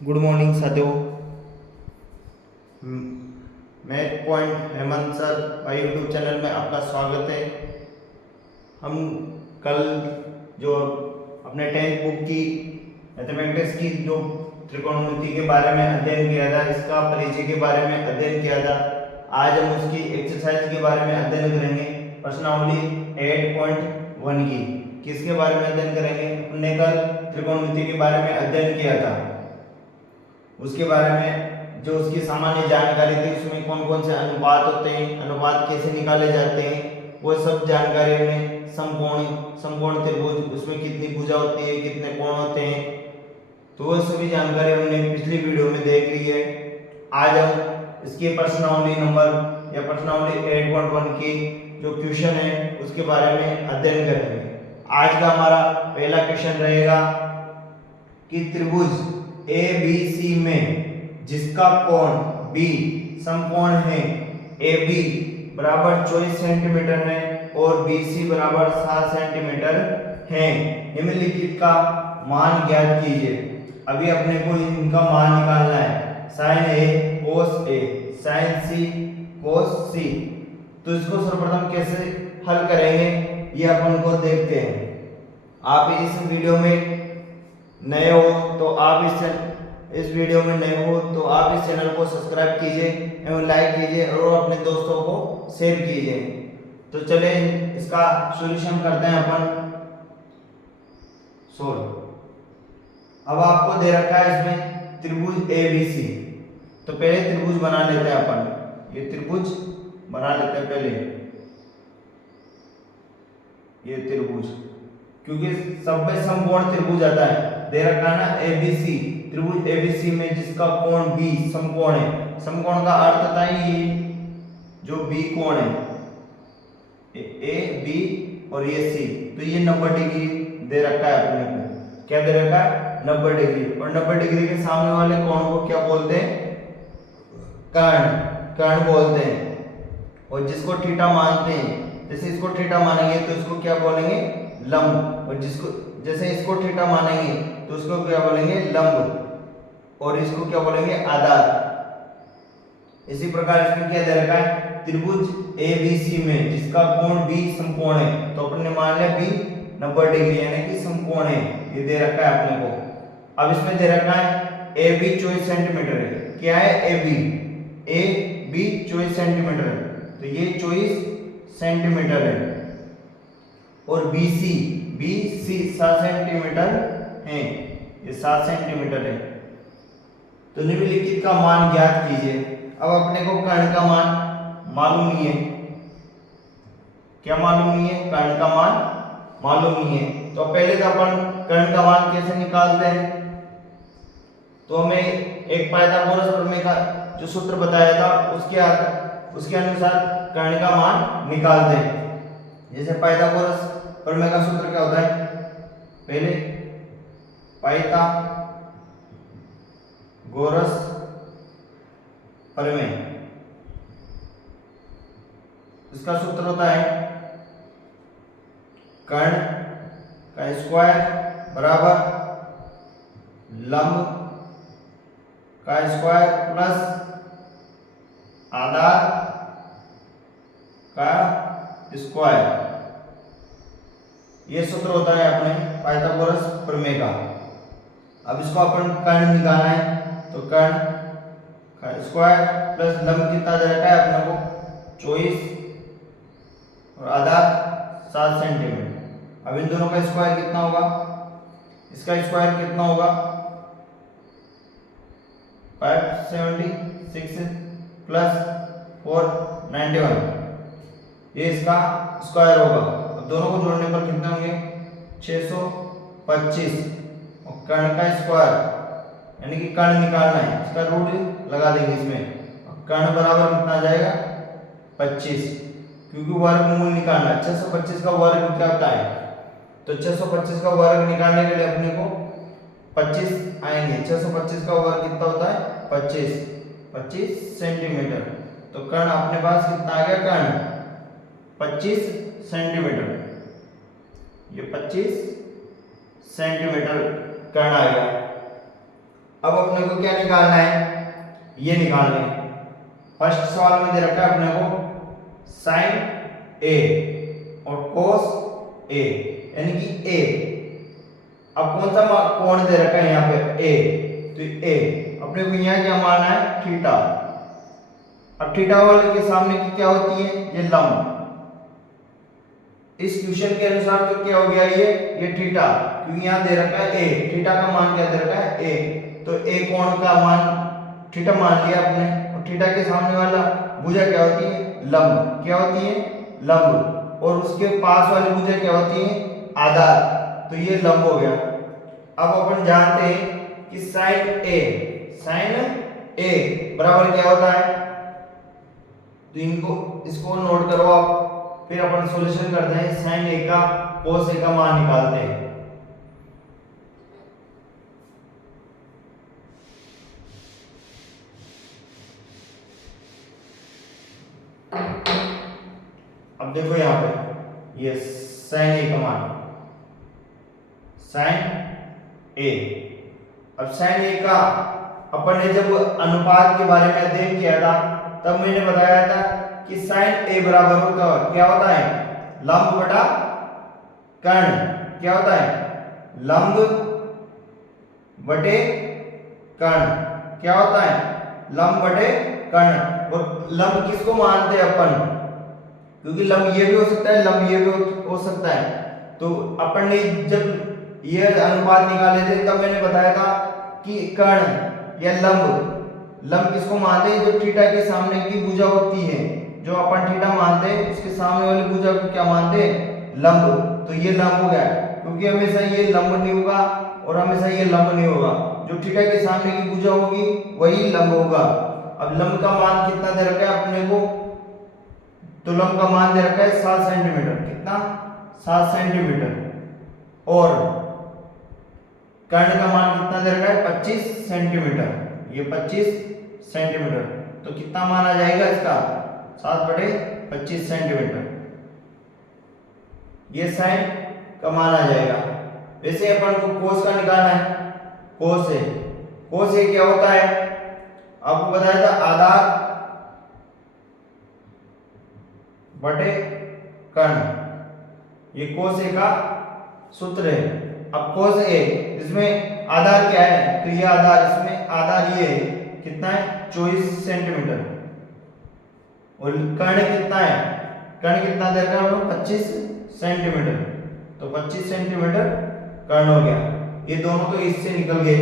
Good morning साथियों। Math point Hemant sir भाई YouTube channel में आपका स्वागत है। हम कल जो अपने 10th बुक की मैथमेटिक्स की जो त्रिकोणमिति के बारे में अध्ययन किया था, इसका परिचय के बारे में अध्ययन किया था। आज हम उसकी एक्सरसाइज के बारे में अध्ययन करेंगे। प्रश्नावली 8.1 की किसके बारे में अध्ययन करेंगे? हमने कल त्रिकोणमिति के बारे में अध्ययन किया था, उसके बारे में जो उसकी सामान्य जानकारी थी, उसमें कौन कौन से अनुपात होते हैं, अनुपात कैसे निकाले जाते हैं, वो सब जानकारी हमने समकोण त्रिभुज, उसमें कितनी भुजा होती है, कितने कोण होते हैं, तो वो सभी जानकारी हमने पिछली वीडियो में देख ली है। आज हम इसकी प्रश्नावली नंबर या प्रश्नावली 8.1 की जो क्वेश्चन है उसके बारे में अध्ययन करेंगे। आज का हमारा पहला क्वेश्चन रहेगा कि त्रिभुज ए बी सी में जिसका कोण बी समकोण है, ए बी बराबर 24 सेंटीमीटर है और बी सी बराबर 7 सेंटीमीटर है, निम्नलिखित का मान ज्ञात कीजिए। अभी अपने को इनका मान निकालना है। साइन ए कोस ए, साइन सी कोस सी। तो इसको सर्वप्रथम कैसे हल करेंगे ये अपन को देखते हैं। आप इस वीडियो में नए हो तो आप इस वीडियो में नए हो तो आप इस चैनल को सब्सक्राइब कीजिए एवं लाइक कीजिए और अपने दोस्तों को शेयर कीजिए। तो चले इसका सॉल्यूशन करते हैं अपन। सोल्व। अब आपको दे रखा है इसमें त्रिभुज ए बी सी, तो पहले त्रिभुज बना लेते हैं अपन। ये त्रिभुज बना लेते हैं पहले, ये त्रिभुज, क्योंकि सब में समकोण त्रिभुज आता है। दे रखा है ना एबीसी, त्रिभुज एबीसी में जिसका कोण बी समकोण है। समकोण का अर्थ होता है ये जो बी कोण है, ए बी और ये सी, तो ये 90 डिग्री दे रखा है अपने को। क्या दे रखा है? 90 डिग्री। और 90 डिग्री के सामने वाले कोण को क्या बोलते हैं? कर्ण, कर्ण बोलते हैं। और जिसको थीटा मानते हैं, जैसे इसको थीटा मानेंगे तो इसको क्या बोलेंगे? लंब। और जिसको जैसे इसको थीटा मानेंगे तो उसको क्या बोलेंगे? लंब। और इसको क्या बोलेंगे? आधार। इसी प्रकार इसमें क्या दे रखा है? त्रिभुज एबीसी में जिसका कोण बी समकोण है, तो अपन ने मान लिया बी 90 डिग्री यानी कि समकोण है, ये दे रखा है अपने को। अब इसमें दे रखा है ए बी 24 सेंटीमीटर है। क्या है? ए बी 24 सेंटीमीटर है, तो ये 24 सेंटीमीटर है। और बी सी 7 सेंटीमीटर है, ये 7 सेंटीमीटर है। तो निम्नलिखित का मान ज्ञात कीजिए। अब अपने को कर्ण का मान मालूम नहीं है। क्या मालूम नहीं है? कर्ण का मान मालूम नहीं है। तो पहले तो अपन कर्ण का मान कैसे निकालते हैं? तो हमें एक पाइथागोरस प्रमेय का जो सूत्र बताया था उसके अनुसार कर्ण का मान निकालते हैं। जैसे पाइथागोरस प्रमेय का सूत्र क्या होता है? पहले पाइथागोरस प्रमेय, इसका सूत्र होता है कर्ण का स्क्वायर बराबर लंब का स्क्वायर प्लस आधार का स्क्वायर। ये सूत्र होता है अपने पाइथागोरस प्रमेय का। अब इसको अपन कर्ण निकालना है, तो कर्ण का स्क्वायर प्लस लंब कितना दे रखा है अपने को? 24 और आधार 7 सेंटीमीटर। अब इन दोनों का स्क्वायर कितना होगा? इसका स्क्वायर कितना होगा? 576 प्लस 491, ये इसका स्क्वायर होगा। अब दोनों को जोड़ने पर कितने होंगे? 625। और कर्ण का स्क्वायर यानी कि कर्ण निकालना है, इसका रूट लगा देंगे इसमें। कर्ण बराबर कितना आ जाएगा? 25, क्योंकि वर्गमूल निकालना है। 625 का वर्ग क्या होता है? तो 625 का वर्ग निकालने के लिए अपने को 25 आएंगे। 625 का वर्ग कितना होता है? 25 सेंटीमीटर। तो कर्ण अपने पास कितना आ गया? कर्ण 25 सेंटीमीटर, ये 25 सेंटीमीटर कर्ण आ गया। अब अपने को क्या निकालना है, ये निकालना है। फर्स्ट सवाल में दे रखा है अपने को साइन ए और कोस ए, यानी कि ए। अब कौन सा कोण दे रखा है यहाँ पे ए, तो ए अपने को यहाँ क्या मानना है, थीटा। अब थीटा वाले के सामने की क्या होती है, ये लंब। इस क्वेश्चन के अनुसार तो क्या हो गया ये थीटा, क्योंकि यहाँ दे रखा है ए, थीटा का मान क्या दे रखा है ए, तो ए कोण का मान थीटा मान लिया आपने। और थीटा के सामने वाला भुजा क्या होती है, लंब। क्या होती है, लंब। और उसके पास वाली भुजा क्या होती है, आधार। तो ये लंब हो गया। अब अपन जानते हैं कि साइन ए बराबर क्या होता है, तो इसको नोट करो आप, फिर अपन सॉल्यूशन करते हैं। साइन ए का कोस ए का मान निकालते हैं। अब देखो यहाँ पे ये साइन ए का मान, साइन ए। अब साइन ए का अपन ने जब अनुपात के बारे में अध्ययन किया था तब मैंने बताया था कि साइन ए बराबर होता है, क्या होता है, लंब बटा कर्ण। क्या होता है, लंब बटे कर्ण। क्या होता है, लंब बटे कर्ण। और लंब किसको मानते हैं अपन, क्योंकि लंब ये भी हो सकता है, लंब ये भी हो सकता है। तो अपन ने जब ये अनुपात निकाले थे तब मैंने बताया था कि कर्ण या लंब किसको मानते हैं, जो थीटा के सामने की भुजा होती है, जो अपन थीटा मानते हैं उसके सामने वाली भुजा को क्या मानते हैं, लंब। तो ये लंब हो गया, क्योंकि हमेशा ये लंब नहीं होगा और हमेशा ये लंब नहीं होगा। जो थीटा के सामने की भुजा होगी वही लंब होगा। अब लंब का मान कितना दे रखा है अपने को, तो लंब का मान दे रखा है 7 सेंटीमीटर। कितना, 7 सेंटीमीटर। और कर्ण का मान कितना दे रखा है, 25 सेंटीमीटर। ये 25 सेंटीमीटर, तो कितना मान आ जाएगा इसका, 7/25 सेंटीमीटर। ये साइन का मान आ जाएगा। वैसे अपन को कोस का निकालना है, कोस ए क्या होता है, आपको बताया था आधार बटे कर्ण। ये कोस ए का सूत्र है। अब कोस ए, इसमें आधार क्या है, तो ये आधार, इसमें आधार ये है, कितना है, 24 सेंटीमीटर। और कर्ण कितना है, कर्ण कितना दे रखा है, 25 सेंटीमीटर। तो 25 सेंटीमीटर कर्ण हो गया। ये दोनों तो इससे निकल गए,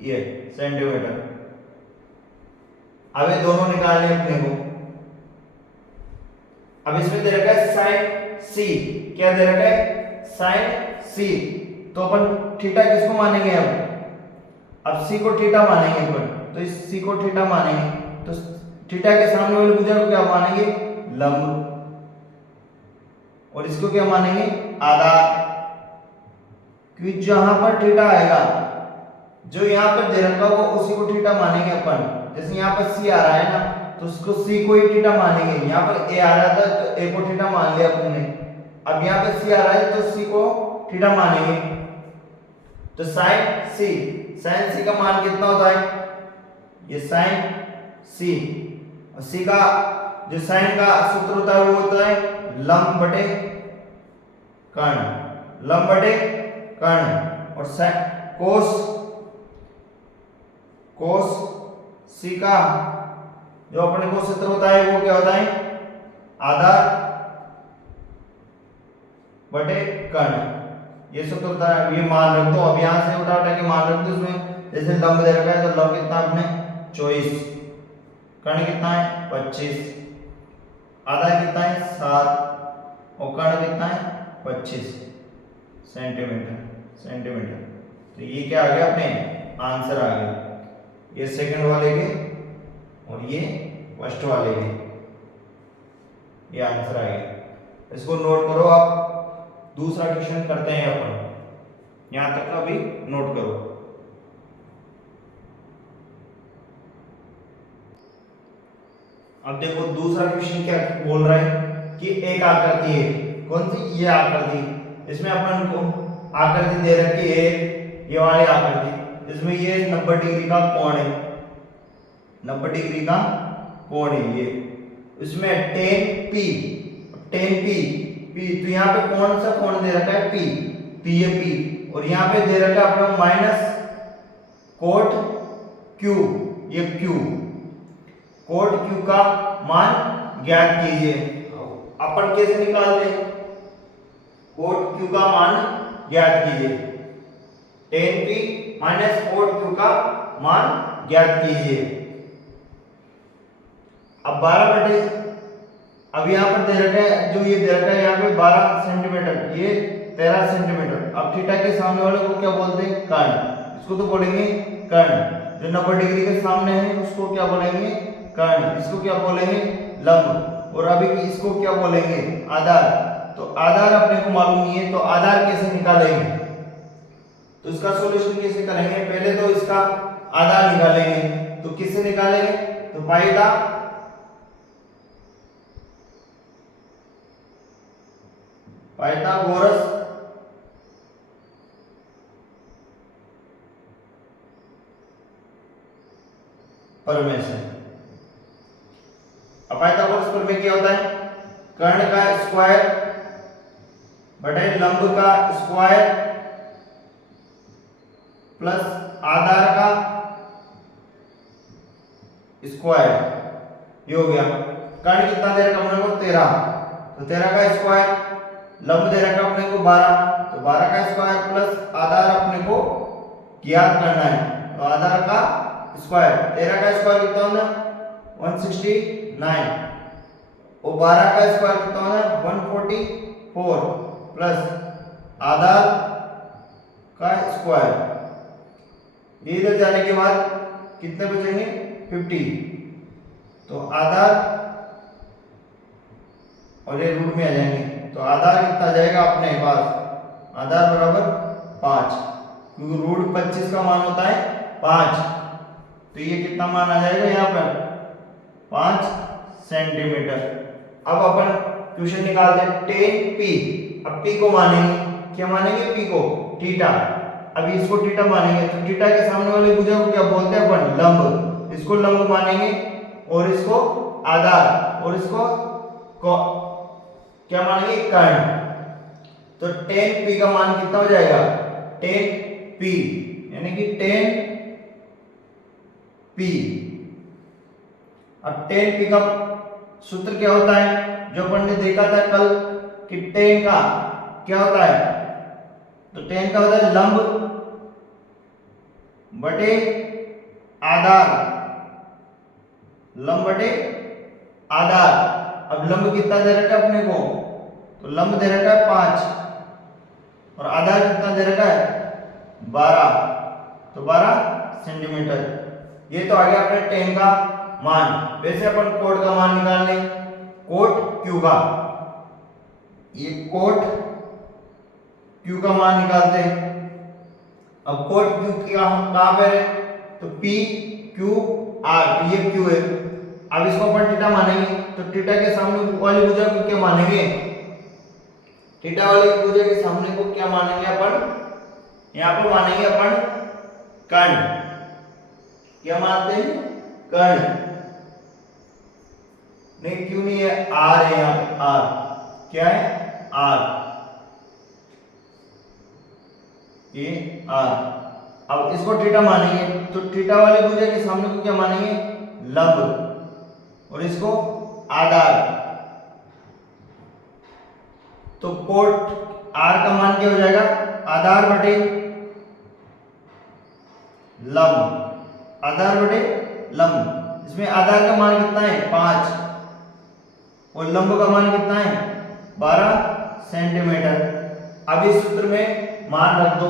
ये सेंटीमीटर। अब ये दोनों निकालने अपने को। अब इसमें दे रखा है साइन सी। क्या दे रखा है, साइन सी। तो अपन थीटा किसको मानेंगे, अब सी को थीटा मानेंगे अपन। तो इस सी को थीटा मानेंगे, तो थीटा के सामने वाली भुजा को क्या मानेंगे, लंब। और इसको क्या मानेंगे, आधार। क्योंकि जहां पर थीटा आएगा, जो यहाँ पर दे रखा होगा उसी को थीटा मानेंगे अपन। जैसे यहाँ पर सी आ रहा है ना, तो उसको सी को ही थीटा मानेंगे। यहाँ पर ए आ रहा था तो ए को थीटा मान लिया अपन ने। अब यहाँ पे सी आ रहा है तो सी को थीटा मानेंगे। तो साइन सी का मान कितना होता है, ये साइन सी। और सी का जो साइन का सूत्र होता है वो होता है लंब बटे कर्ण, लंब बटे कर्ण। और कोस सी का जो अपने को सूत्र होता है वो क्या होता है, आधार बटे कर्ण। ये सूत्र होता है। ये मान रख दो, अब यहां से उठा के मान रख दो इसमें। जैसे लंब दे रखा है तो लंब कितना अपने 24, कर्ण कितना है 25, आधार कितना है 7 और कर्ण कितना है 25 सेंटीमीटर। तो ये क्या आ गया अपने आंसर आ गया, ये सेकंड वाले के और ये फर्स्ट वाले के, ये आंसर आ गया। इसको नोट करो आप। दूसरा क्वेश्चन करते हैं अपन, यहां तक का भी नोट करो। अब देखो दूसरा क्वेश्चन क्या बोल रहा है कि एक आकृति है, कौन सी, ये आकृति। इसमें अपन को आकृति दे रखी है, ये वाली आकृति। इसमें ये 90 डिग्री का कोण है, 90 डिग्री का कोण है ये। इसमें tan p, p तो यहाँ पे कौन सा कोण दे रखा है, p ये p, और यहाँ पे दे रखा है अपना माइनस cot q, ये q, cot q का मान ज्ञात कीजिए। अपन कैसे निकालते हैं, cot q का मान ज्ञात कीजिए, tan p minus cot q का मान ज्ञात कीजिए। अब 12 बटे, अब यहाँ पर दे रखा है, जो ये दे रखा है यहाँ पे 12 सेंटीमीटर, ये 13 सेंटीमीटर। अब थीटा के सामने वाले को क्या बोलते हैं, कर्ण, इसको तो बोलेंगे कर्ण। जो 90 डिग्री के सामने है उसको क्या बोलेंगे, कर्ण, इसको क्या बोलेंगे, लंब, और अभी इसको क्या बोलेंगे, आधार। तो आधार अपने को मालूम नहीं है, तो आधार कैसे निकालेंगे, तो इसका सॉल्यूशन कैसे करेंगे, पहले तो इसका आधार निकालेंगे। तो किससे निकालेंगे, तो पाइथागोरस प्रमेय से। अब पाइथागोरस प्रमेय क्या होता है, कर्ण का स्क्वायर बटे लंब का स्क्वायर प्लस आधार का स्क्वायर, ये हो गया। कर्ण कितना दे रखा अपने को, 13, तो 13 का स्क्वायर, लंब दे रखा अपने को 12, तो 12 का स्क्वायर प्लस आधार अपने को ज्ञात करना है, तो आधार का स्क्वायर, 13 का स्क्वायर कितना होना 169, और 12 का स्क्वायर कितना होना 144 प्लस आधार का स्क्वायर। ये इधर जाने के बाद कितने बचेंगे 50, तो आधार और ये रूट में आ जाएंगे, तो आधार कितना जाएगा अपने पास, आधार बराबर 5, क्योंकि रूट 25 का मान होता है 5, तो ये कितना मान आ जाएगा यहाँ पर 5 सेंटीमीटर। अब अपन क्वेश्चन निकालते हैं tan p। अब p को मानेंगे, क्या मानेंगे, p को थीटा। अभी इसको थीटा मानेंगे, तो थीटा के सामने वाले भुजा को क्या बोलते हैं अपन, लंब, इसको लंब मानेंगे, और इसको आधार, और इसको क्या मानेंगे, कर्ण। तो tan p का मान कितना हो जाएगा, tan p यानी कि tan p। अब tan p का सूत्र क्या होता है, जो अपन ने देखा था कल कि tan का क्या होता है, तो tan का होता है लंब बटे आधार, लंब बटे आधार। अब लंब कितना दे रखा है अपने को, तो लंब दे रखा है 5, और आधार कितना दे रखा है 12, तो 12 सेंटीमीटर। ये तो आ गया अपने tan का मान। वैसे अपन कोट का मान निकाल लें, कोट q का, ये कोट q का मान निकालते हैं। अब कोट q का हम कहां पर है, तो p q r, तो ये q है। अब इसको अपन थीटा मानेंगे, तो थीटा के सामने वाली भुजा को क्या मानेंगे, थीटा वाली भुजा के सामने को क्या मानेंगे अपन, यहां पर मानेंगे अपन कर्ण। क्या मानते हैं, कर्ण, नहीं क्यों नहीं है, आर है यहाँ पे, आर क्या है, आर, ये आर। अब इसको थीटा मानेंगे, तो थीटा वाले भुजा के सामने को क्या मानेंगे, लंब, और इसको आधार। तो कोट आर का मान क्या हो जाएगा, आधार बटे लंब, आधार बटे लंब। इसमें आधार का मान कितना है 5, और लंब का मान कितना है 12 सेंटीमीटर। अब इस सूत्र में मान रख दो,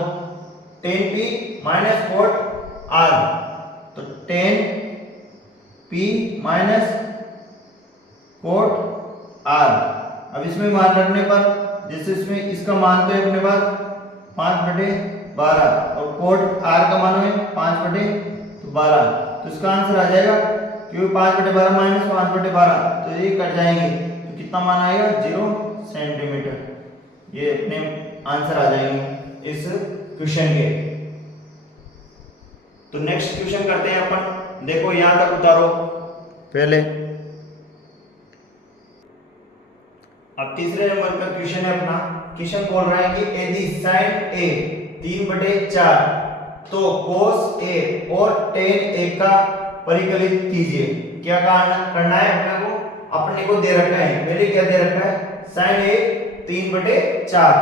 tan p minus cot r, तो tan p minus cot r। अब इसमें मान रखने पर, जैसे इसमें इसका मान तो है अपने पास 5/12, और कोट r का मान है 5/12, तो इसका आंसर आ जाएगा, क्योंकि 5/12 माइनस 5/12, तो ये कट जाएंगे, तो कितना मान आएगा 0 सेंटीमीटर। ये अपने आंसर आ जाएंगे इस क्वेश्चन के। तो नेक्स्ट क्वेश्चन करते हैं अपन। देखो यहां तक उतारो पहले। अब तीसरे नंबर का क्वेश्चन है अपना। क्वेश्चन बोल रहा है कि यदि sin a 3/4 तो cos a और tan a का परिकलित कीजिए। क्या करना है अपने को? अपने को दे रखा है, पहले क्या दे रखा है? sin a 3/4।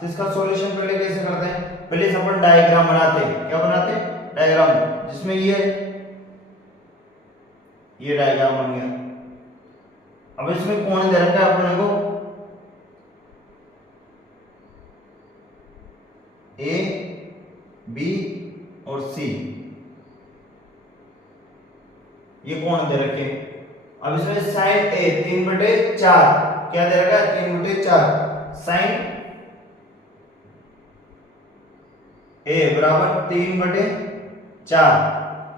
तो इसका सॉल्यूशन पहले कैसे करते हैं? पहले अपन डायग्राम बनाते हैं। क्या बनाते हैं? डायग्राम, जिसमें ये डायग्राम बन गया। अब इसमें कौन दे रखा है अपने को? ए, बी और सी, ये कौन दे रखे? अब इसमें sin a 3/4 क्या दे रखा है? 3/4 sin a बराबर 3/4।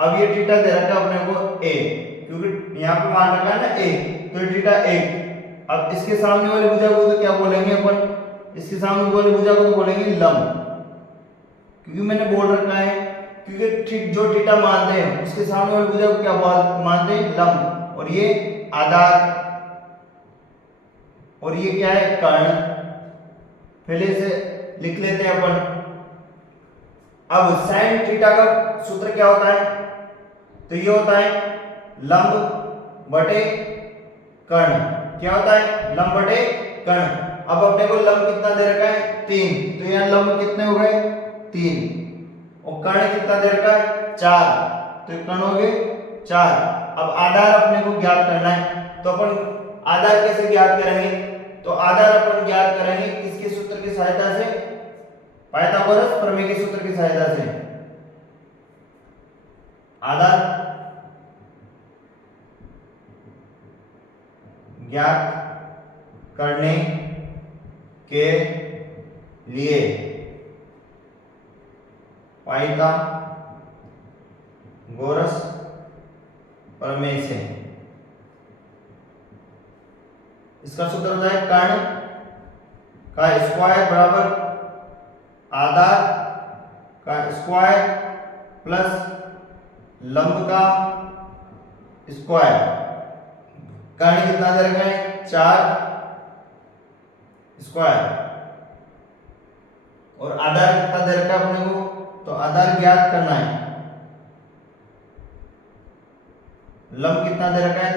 अब ये थीटा दे रखा है अपने को a, क्योंकि यहाँ पे मान रखा है ना a, तो ये थीटा 1। अब इसके सामने वाली भुजा को तो क्या बोलेंगे अपन? इसके सामने वाली भुजा को तो बोलेंगे लंब, क्योंकि मैंने बोल रखा है क्योंकि जो थीटा मानते हैं उसके सामने वाली भुजा को क्या मानते हैं? लंब। और ये आधार, और ये क्या है? कर्ण। पहले से लिख लेते हैं अपन। अब sin थीटा का सूत्र क्या होता है? तो ये होता है लंब बटे कर्ण। क्या होता है? लंब बटे कर्ण। अब अपने को लंब कितना दे रखा है? 3, तो यहाँ लंब कितने हो गए? 3। और कर्ण कितना दे रखा है? 4, तो कर्ण हो गए 4। अब आधार अपने को ज्ञात करना है, तो अपन आधार कैसे ज्ञात करेंगे? तो आधार अपन ज्ञात करेंगे किसके सूत्र की सहायता से? पाइथागोरस प्रमेय के सूत्र की सहायता से। आधार ज्ञात करने के लिए पाइथागोरस प्रमेय से इसका सूत्र होता है कर्ण का स्क्वायर बराबर आधार का स्क्वायर प्लस लंब का स्क्वायर। कर्ण कितना दे रखा है? 4 स्क्वायर। और आधार कितना दे रखा है अपने को? तो आधार ज्ञात करना है। लंब कितना दे रखा है?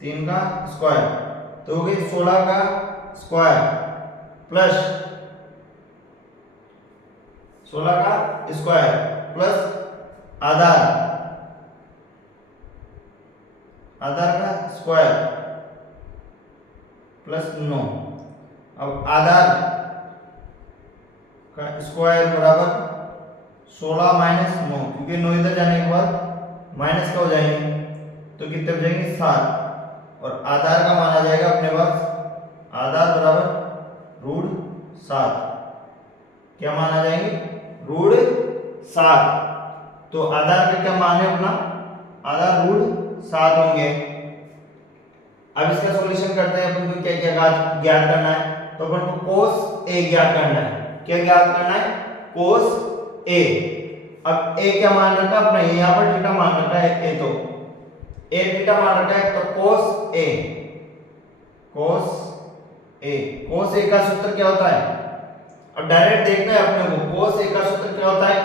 3 का स्क्वायर, तो हो गई 16 का स्क्वायर प्लस 16 का स्क्वायर प्लस आधार का स्क्वायर प्लस 9। अब आधार का स्क्वायर बराबर 16 माइनस 9, क्योंकि 9 इधर जाने के बाद माइनस का हो जाएंगे, तो कितने बचेंगे? 7। और आधार का माना जाएगा अपने पास आधार बराबर √7। क्या माना जाएंगे? √7। तो आधार का क्या मान है अपना? आधार √7 होंगे। अब इसका सॉल्यूशन करते हैं। अपन को क्या क्या ज्ञात करना है? तो अपन को cos a ज्ञात करना है। क्या ज्ञात करना है? cos a। अब a क्या मान रखा है अपना? यहाँ पर थीटा मान रखा है a, तो a थीटा मान रखा है, तो cos a का सूत्र क्या होता है? अब डायरेक्ट देखना है अपने को। cos a का सूत्र क्या होता है?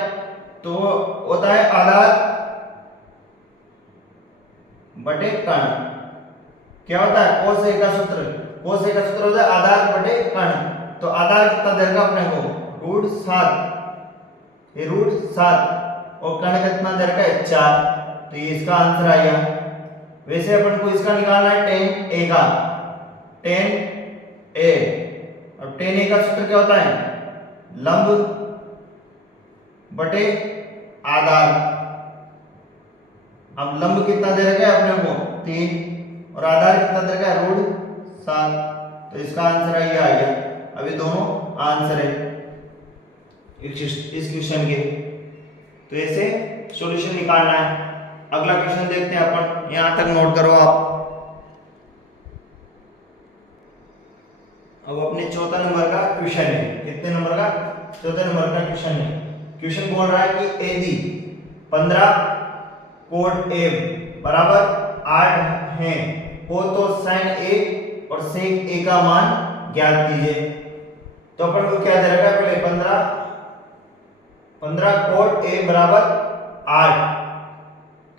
तो होता है आधार बटे कर्ण। क्या होता है cos a का सूत्र? cos a का सूत्र होता है आधार बटे कर्ण। तो आधार कितना देगा अपने को? √7, ये √7। और कर्ण कितना दे रखा है? 4, तो ये इसका आंसर आ गया। वैसे अपन को इसका निकालना है tan a का। tan a, अब tan a का सूत्र क्या होता है? लंब बटे आधार। अब लंब कितना दे रखा है अपने को? 3, और आधार कितना दे रखा है? √7, तो इसका आंसर ये आ गया। अभी दोनों आंसर है इस क्वेश्चन के। तो ऐसे सॉल्यूशन निकालना है। अगला क्वेश्चन देखते हैं अपन। यहां तक नोट करो आप। अब अपने चौथा नंबर का क्वेश्चन है। कितने नंबर का? चौथे नंबर का क्वेश्चन है। क्वेश्चन बोल रहा है कि यदि 15 कोट ए बराबर 8 है हो तो sin a और sec a का मान ज्ञात कीजिए। तो अपन को क्या दे रखा है, पहले 15 कोट a बराबर 8।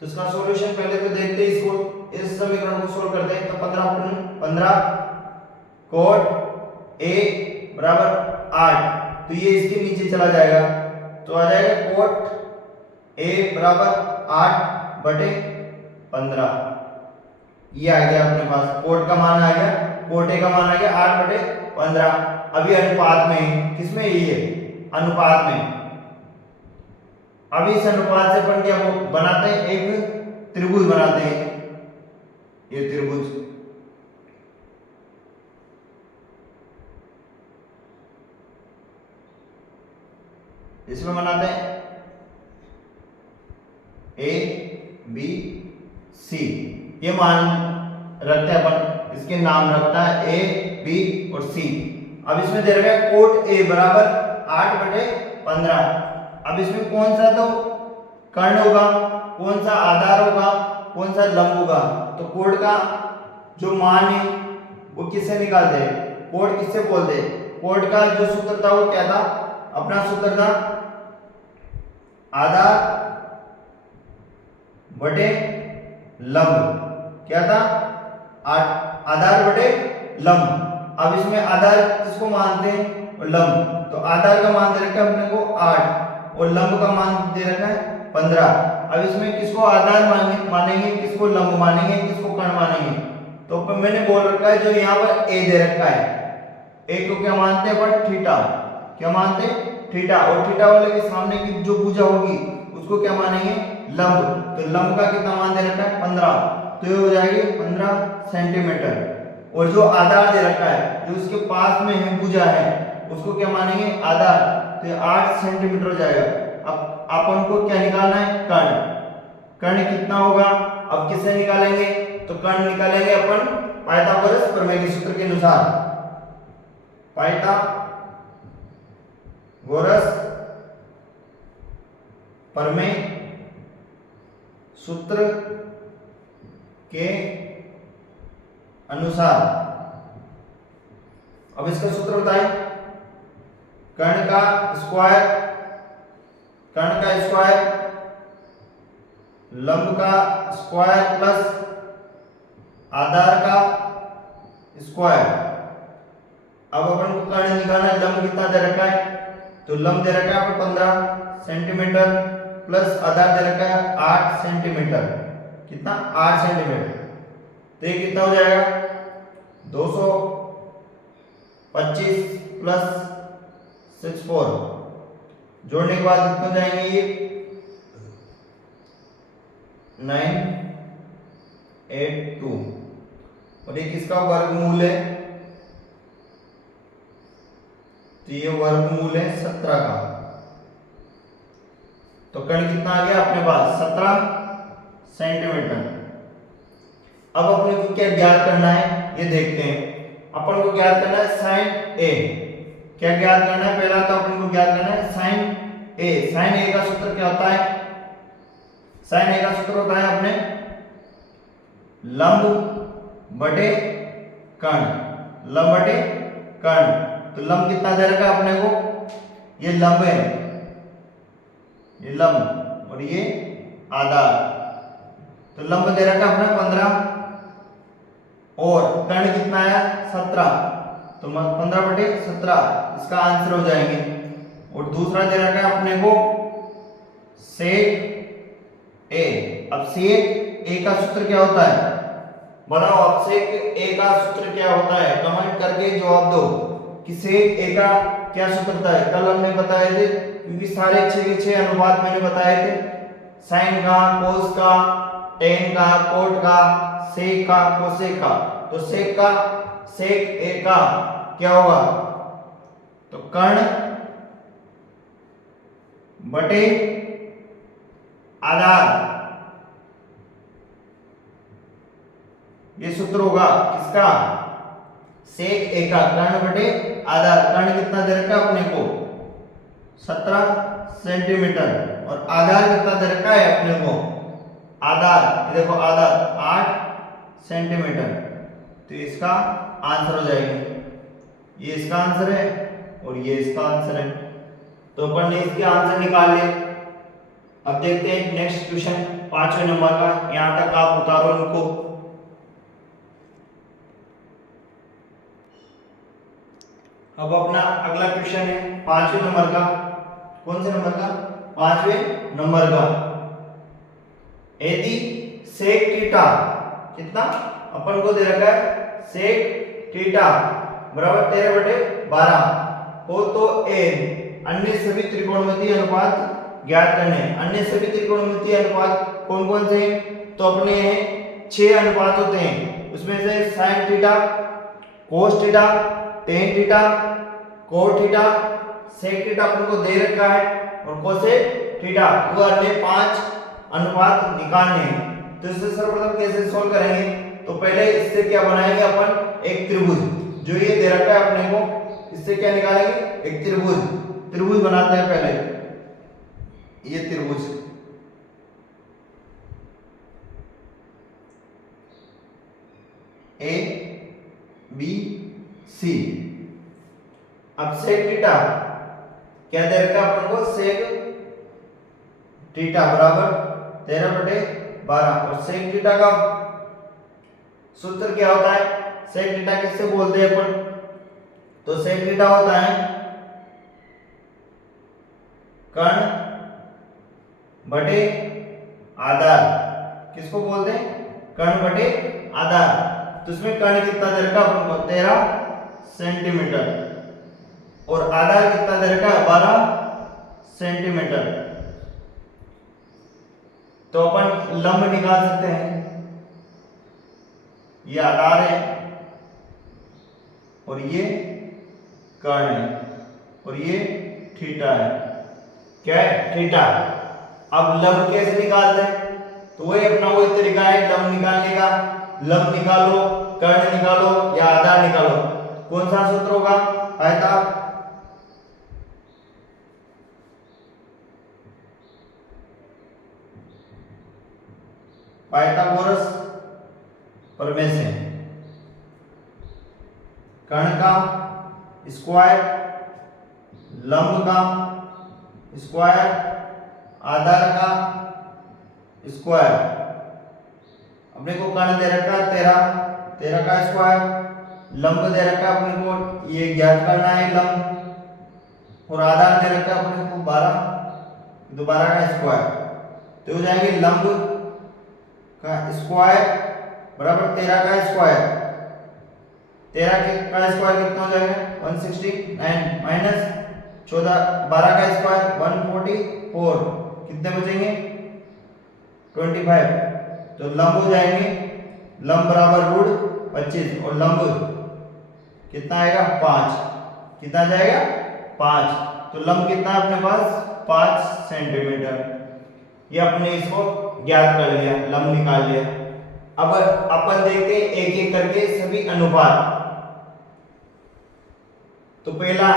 तो इसका सॉल्यूशन पहले तो देखते हैं, इसको इस समीकरण को सोल्व करते हैं। तो 15 कोट a बराबर 8, तो ये इसके नीचे चला जाएगा, तो आ जाएगा कोट a बराबर 8/15। ये आ गया अपने पास, कोट का मान आ गया, कोट a का मान आ गया 8/15। अभी अनुपात में किसमें, ये अनुपात में। अभी इस अनुपात से अपन क्या बनाते हैं, एक त्रिभुज बनाते हैं। ये त्रिभुज इसमें बनाते हैं ए बी सी, ये मान रखते हैं अपन, इसके नाम रखता है ए बी और सी। अब इसमें दे रखा है कोट ए बराबर 8/15। अब इसमें कौन सा तो कर्ण होगा, कौन सा आधार होगा, कौन सा लंब होगा। तो कोट का जो मान है वो किससे निकालते हैं, कोट किससे बोलते हैं। कोट का जो सूत्र था वो क्या था, अपना सूत्र था आधार बटे लंब। क्या था, आधार बटे लंब। अब इसमें आधार किसको मानते हैं, लंब। तो आधार का मान दे रखा है अपने को 8 और लंब का मान दे रखा है 15। अब इसमें किसको आधार मानेंगे, किसको लंब मानेंगे, किसको कर्ण मानेंगे। तो मैंने बोल रखा है जो यहाँ पर ए दे रखा है, ए को क्या मानते हैं अपन, थीटा। क्या मानते हैं, थीटा। और थीटा वाले के सामने की जो भुजा होगी उसको क्या मानेंगे, लंब। तो लंब का कितना मान दे रखा है 15, तो ये हो जाएगी 15 सेंटीमीटर। और जो आधार दे रखा है, जो उसके पास में है भुजा है, उसको क्या मानेंगे, आधार। तो ये 8 सेंटीमीटर हो जाएगा। अब अपन को क्या निकालना है, कर्ण। कर्ण कितना होगा, अब किससे निकालेंगे, तो कर्ण निकालेंगे अपन पाइथागोरस प्रमेय के सूत्र के अनुसार। पाइथागोरस प्रमेय सूत्र के अनुसार। अब इसका सूत्र बताएं, कर्ण का स्क्वायर, लंब का स्क्वायर प्लस आधार का स्क्वायर। अब अपन को कर्ण निकालना है, लंब कितना दे रखा है, तो लंब दे रखा है 15 सेंटीमीटर प्लस आधार दे रखा है 8 सेंटीमीटर। कितना, 8 सेंटीमीटर। तो ये कितना हो जाएगा, 225 प्लस 64, जोड़ने के बाद कितना जाएंगे, ये 982। और ये किसका वर्गमूल है, तो ये वर्गमूल है 17 का। तो कर्ण कितना आ गया अपने पास, 17 सेंटीमीटर। अब अपने को क्या ज्ञात करना है, ये देखते हैं। अपन को ज्ञात करना है sin a। क्या ज्ञात करना है, पहला तो अपन को ज्ञात करना है sin a। sin a का सूत्र क्या होता है, sin a का सूत्र होता है अपने लंब बटे कर्ण, लंब बटे कर्ण। तो लंब कितना दे रखा है अपने को, ये लंब है, ये लंब और ये आधार। तो लंब दे रखा है अपना 15 और कर्ण कितना आया 17, तो 15/17 इसका आंसर हो जाएंगे। और दूसरा दे रखा है अपने को sec a। अब sec a का सूत्र क्या होता है, बताओ। अब sec a का सूत्र क्या होता है, कमेंट करके जवाब दो कि sec a का क्या सूत्र होता है। कल हमने बताए थे, क्योंकि सारे 6 के 6 अनुपात मैंने बताए थे, sin का, cos का, tan का, cot का, sec का, cosec का। तो sec a का क्या होगा, तो कर्ण बटे आधार, ये सूत्र होगा किसका, sec a का, कर्ण बटे आधार। कर्ण कितना दे रखा है अपने को, 17 सेंटीमीटर और आधार कितना दे रखा है अपने को, आधार ये देखो आधार 8 सेंटीमीटर। तो इसका आंसर हो जाएगी, ये इसका आंसर है और ये इसका आंसर है। तो अपन ने इसके आंसर निकाल लिए। अब देखते हैं नेक्स्ट क्वेश्चन 5वें नंबर का, यहां तक आप उतारो इनको। अब अपना अगला क्वेश्चन है 5वें नंबर का। कौन से नंबर का? 5वें नंबर का। यदि सेक थीटा कितना अपन को दे रखा है, सेक थीटा बराबर 13/12 हो तो अन्य सभी त्रिकोणमितीय अनुपात ज्ञात करने। अन्य सभी त्रिकोणमितीय अनुपात कौन कौन से हैं? तो अपने 6 अनुपात होते हैं, उसमें से sin theta, cos theta, tan theta, cot theta, sec theta अपन को दे रखा है और cosec थीटा, वो अन्य 5 अनुपात निकालने हैं। तो इससे सर्वप्रथम कैसे सोल्व करेंगे? तो पहले इससे क्या बनाएंगे अपन, एक त्रिभुज जो ये दे रखा है अपने को, इससे क्या निकालेंगे, एक त्रिभुज बनाते हैं पहले। ये त्रिभुज ए बी सी। अब सेक थीटा क्या दे रखा है अपन को, सेक थीटा बराबर 13/12 और सेक थीटा का सूत्र क्या होता है, सेक थीटा किससे बोलते हैं अपन? तो सेक थीटा होता है कर्ण बटे आधार। किसको बोलते हैं? कर्ण बटे आधार। तो इसमें कर्ण कितना दे रखा अपन को, 13 सेंटीमीटर और आधार कितना दे रखा है, 12 सेंटीमीटर। तो अपन लंब निकाल सकते हैं। ये आधार है और ये कर्ण है और ये थीटा है। क्या है? थीटा। अब लंब कैसे निकालते हैं? तो वही अपना वही तरीका है लंब निकालने का। लंब निकालो, कर्ण निकालो या आधार निकालो। कौन सा सूत्र होगा? पाइथागोरस प्रमेय से। कर्ण का स्क्वायर, लंब का स्क्वायर, आधार का स्क्वायर। अपने को कर्ण दे रखा है 13 का स्क्वायर, लंब दे रखा है अपने को, ये ज्ञात करना है लंब, और आधार दे रखा है अपने को 12 का स्क्वायर। तो हो जाएंगे लंब का स्क्वायर बराबर 13 का स्क्वायर। 13 का स्क्वायर कितना हो जाएगा, 169 माइनस 12 का स्क्वायर 144, कितने बचेंगे, 25। तो लंब हो जाएंगे, लंब बराबर रूट 25 और लंब कितना आएगा, 5। कितना जाएगा, 5। तो लंब कितना है अपने पास, 5 सेंटीमीटर। ये अपने इसको ज्ञात कर लिया, लंब निकाल लिया। अब अपन देखते हैं एक एक करके सभी अनुपात। तो पहला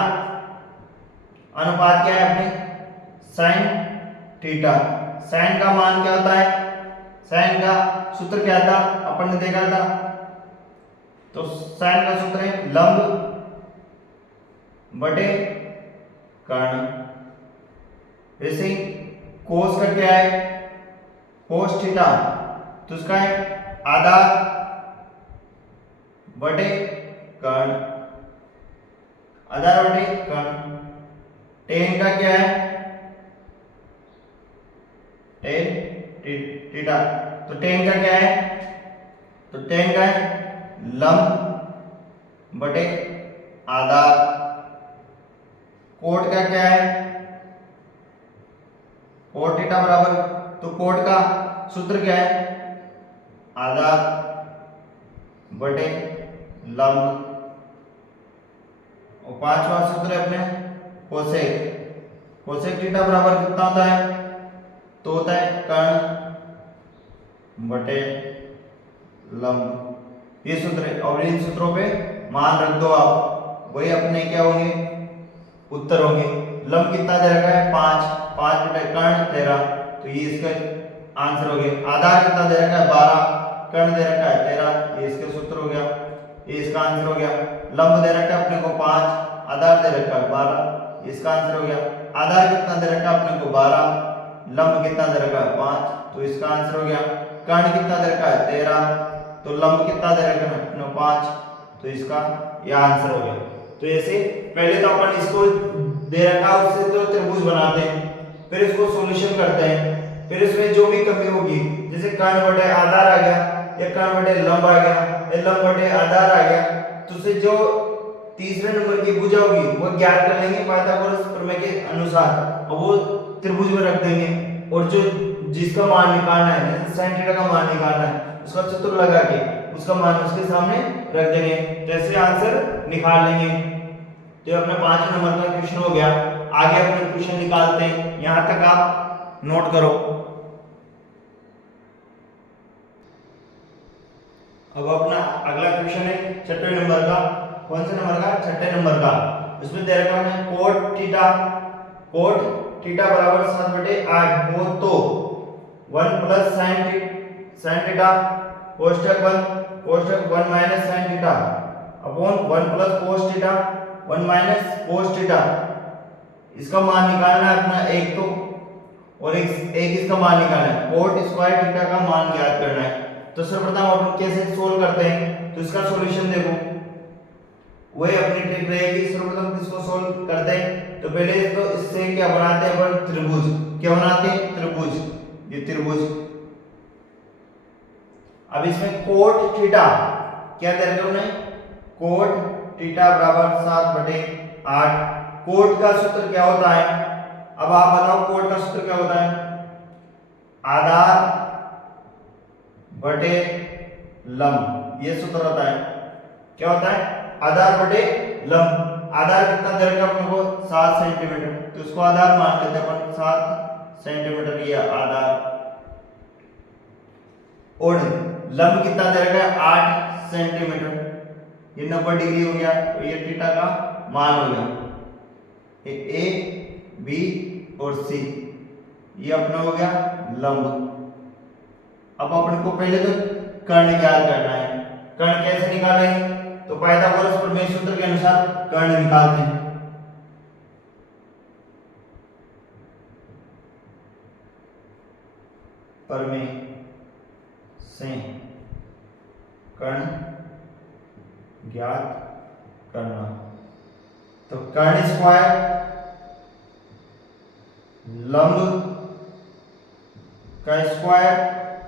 अनुपात क्या है अपने, साइन थीटा। साइन का मान क्या होता है, साइन का सूत्र क्या था, अपन ने देखा था। तो साइन का सूत्र है लंब बटे कर्ण। वैसे ही कोस का क्या है, कोस थीटा, तो उसका है आधार बटे कर्ण, आधार बटे कर्ण। टेन का क्या है, टेन थीटा, तो टेन का क्या है, तो टेन का है लंब बटे आधार। कोट का क्या है, कोट थीटा बराबर, तो कोट का सूत्र क्या है, आधार बटे लंब। और पांचवा सूत्र है अपने कोसेक। कोसेक थीटा बराबर कितना होता है, तो होता है कर्ण बटे लंब। ये सूत्र है और इन सूत्रों पे मान रख दो आप, वही अपने क्या होंगे, उत्तर होंगे। लंब कितना दे रखा है 5, 5 बटे कर्ण 13, तो ये इसका आंसर हो गया। आधार कितना दे रखा है 12, कर्ण दे रखा है 13, ये इसका सूत्र हो गया, ये इसका आंसर हो गया। लंब दे रखा है अपने को 5, आधार दे रखा है 12, इसका आंसर हो गया। आधार कितना दे रखा है अपने को 12, लंब कितना दे रखा है 5, तो इसका आंसर हो गया। कर्ण कितना दे रखा है 13, तो लंब कितना दे रखा है अपने को 5, तो इसका यह आंसर हो गया। तो ऐसे पहले तो अपन इसको दे रखा है उससे तो त्रिभुज बनाते हैं, फिर इसको सॉल्यूशन करते हैं, फिर इसमें जो भी कमी होगी, जैसे कर्ण बटे आधार आ गया या कर्ण बटे लंब आ गया या लंब बटे आधार आ गया, तो उससे जो तीसरे नंबर की भुजा होगी वो ज्ञात कर लेंगे पाइथागोरस प्रमेय के अनुसार, और वो त्रिभुज में रख देंगे, और जो जिसका मान निकालना है, जैसे sin थीटा का मान निकालना है, उसका सूत्र लगा के उसका मान उसके सामने रख देंगे, जैसे आंसर निकाल लेंगे। तो ये अपना 5 नंबर का क्वेश्चन हो गया। आगे अपने क्वेश्चन निकालते हैं, यहां तक आप नोट करो। अब अपना अगला क्वेश्चन है 6ठे नंबर का। कौन से नंबर का? 6ठे नंबर का। इसमें दे रखा है कोट थीटा बराबर 7/8 हो तो 1 प्लस sin थीटा कोष्ठक 1 minus sin theta upon 1 plus cos theta 1 minus cos theta, इसका मान निकालना है अपना एक तो, और एक इसका मान निकालना है। कोट स्क्वायर थीटा का मान ज्ञात करना है। तो सर्वप्रथम अपन कैसे सोल्व करते हैं, तो इसका सॉल्यूशन देखो, वही अपनी ट्रिक रहेगी। सर्वप्रथम किसको सोल्व करते हैं, तो पहले तो इससे क्या बनाते हैं अपन त्रिभुज, क्या बनाते हैं त्रिभुज, ये त्रिभुज। अब इसमें कोट थीटा क्या दे रखा है, कोट थीटा बराबर 7/8। कोट का सूत्र क्या होता है, अब आप बताओ कोट का सूत्र क्या होता है, आधार बटे लंब, ये सूत्र होता है। क्या होता है, आधार बटे लंब। आधार कितना दे रखा है अपने को 7 सेंटीमीटर, तो इसको आधार मान लेते हैं अपन 7 सेंटीमीटर, ये आधार। और लंब कितना दे रखा है 8 सेंटीमीटर, ये 90 डिग्री हो गया, तो ये थीटा का मान हो गया। ए बी और सी, ये अपना हो गया लंब। अब अपन को पहले तो कर्ण ज्ञात करना है। कर्ण कैसे निकालेंगे, तो पाइथागोरस प्रमेय सूत्र के अनुसार कर्ण निकालते हैं। प्रमेय से कर्ण ज्ञात करना, तो कर्ण स्क्वायर लंब का स्क्वायर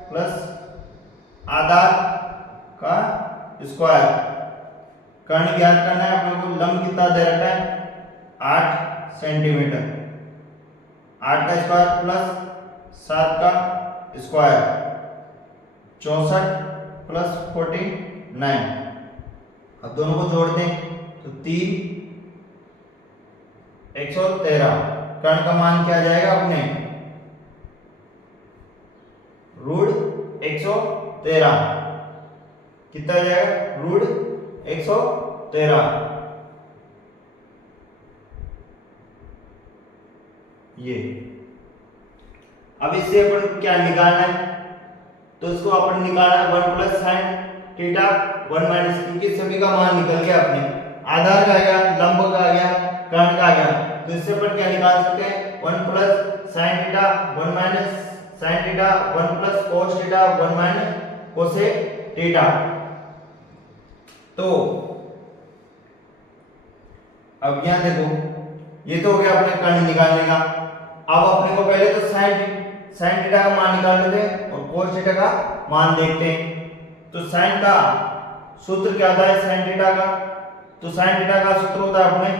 प्लस आधार का स्क्वायर। कर्ण ज्ञात करना है अपने को। लंब कितना दे रखा है 8 सेंटीमीटर, 8 का स्क्वायर प्लस 7 का स्क्वायर 64 प्लस 49। अब दोनों को जोड़ दें तो 3 113। कर्ण का मान क्या आ जाएगा अपने रूट 113, कितना आ जाएगा रूट 113। ये अब इससे अपन क्या निकालना है, तो इसको अपन निकालना है 1 प्लस साइन थीटा 1 माइनस, क्योंकि सभी का मान निकल गया अपने। आधार का आ गया, लंब का आ गया, कर्ण का आ गया, तो इससे अपन क्या निकाल सकते हैं 1 plus sine theta 1 minus sine theta 1 plus cos theta 1 minus cosec theta. तो अब यहां देखो, ये तो हो गया अपने कर्ण निकालने का। अब अपने को पहले तो साइन थीटा का मान निकाल लेते हैं और कोस थीटा का मान देखते हैं। तो साइन का सूत्र क्या होता है साइन थीटा का, तो साइन थीटा का सूत्र होता है अपने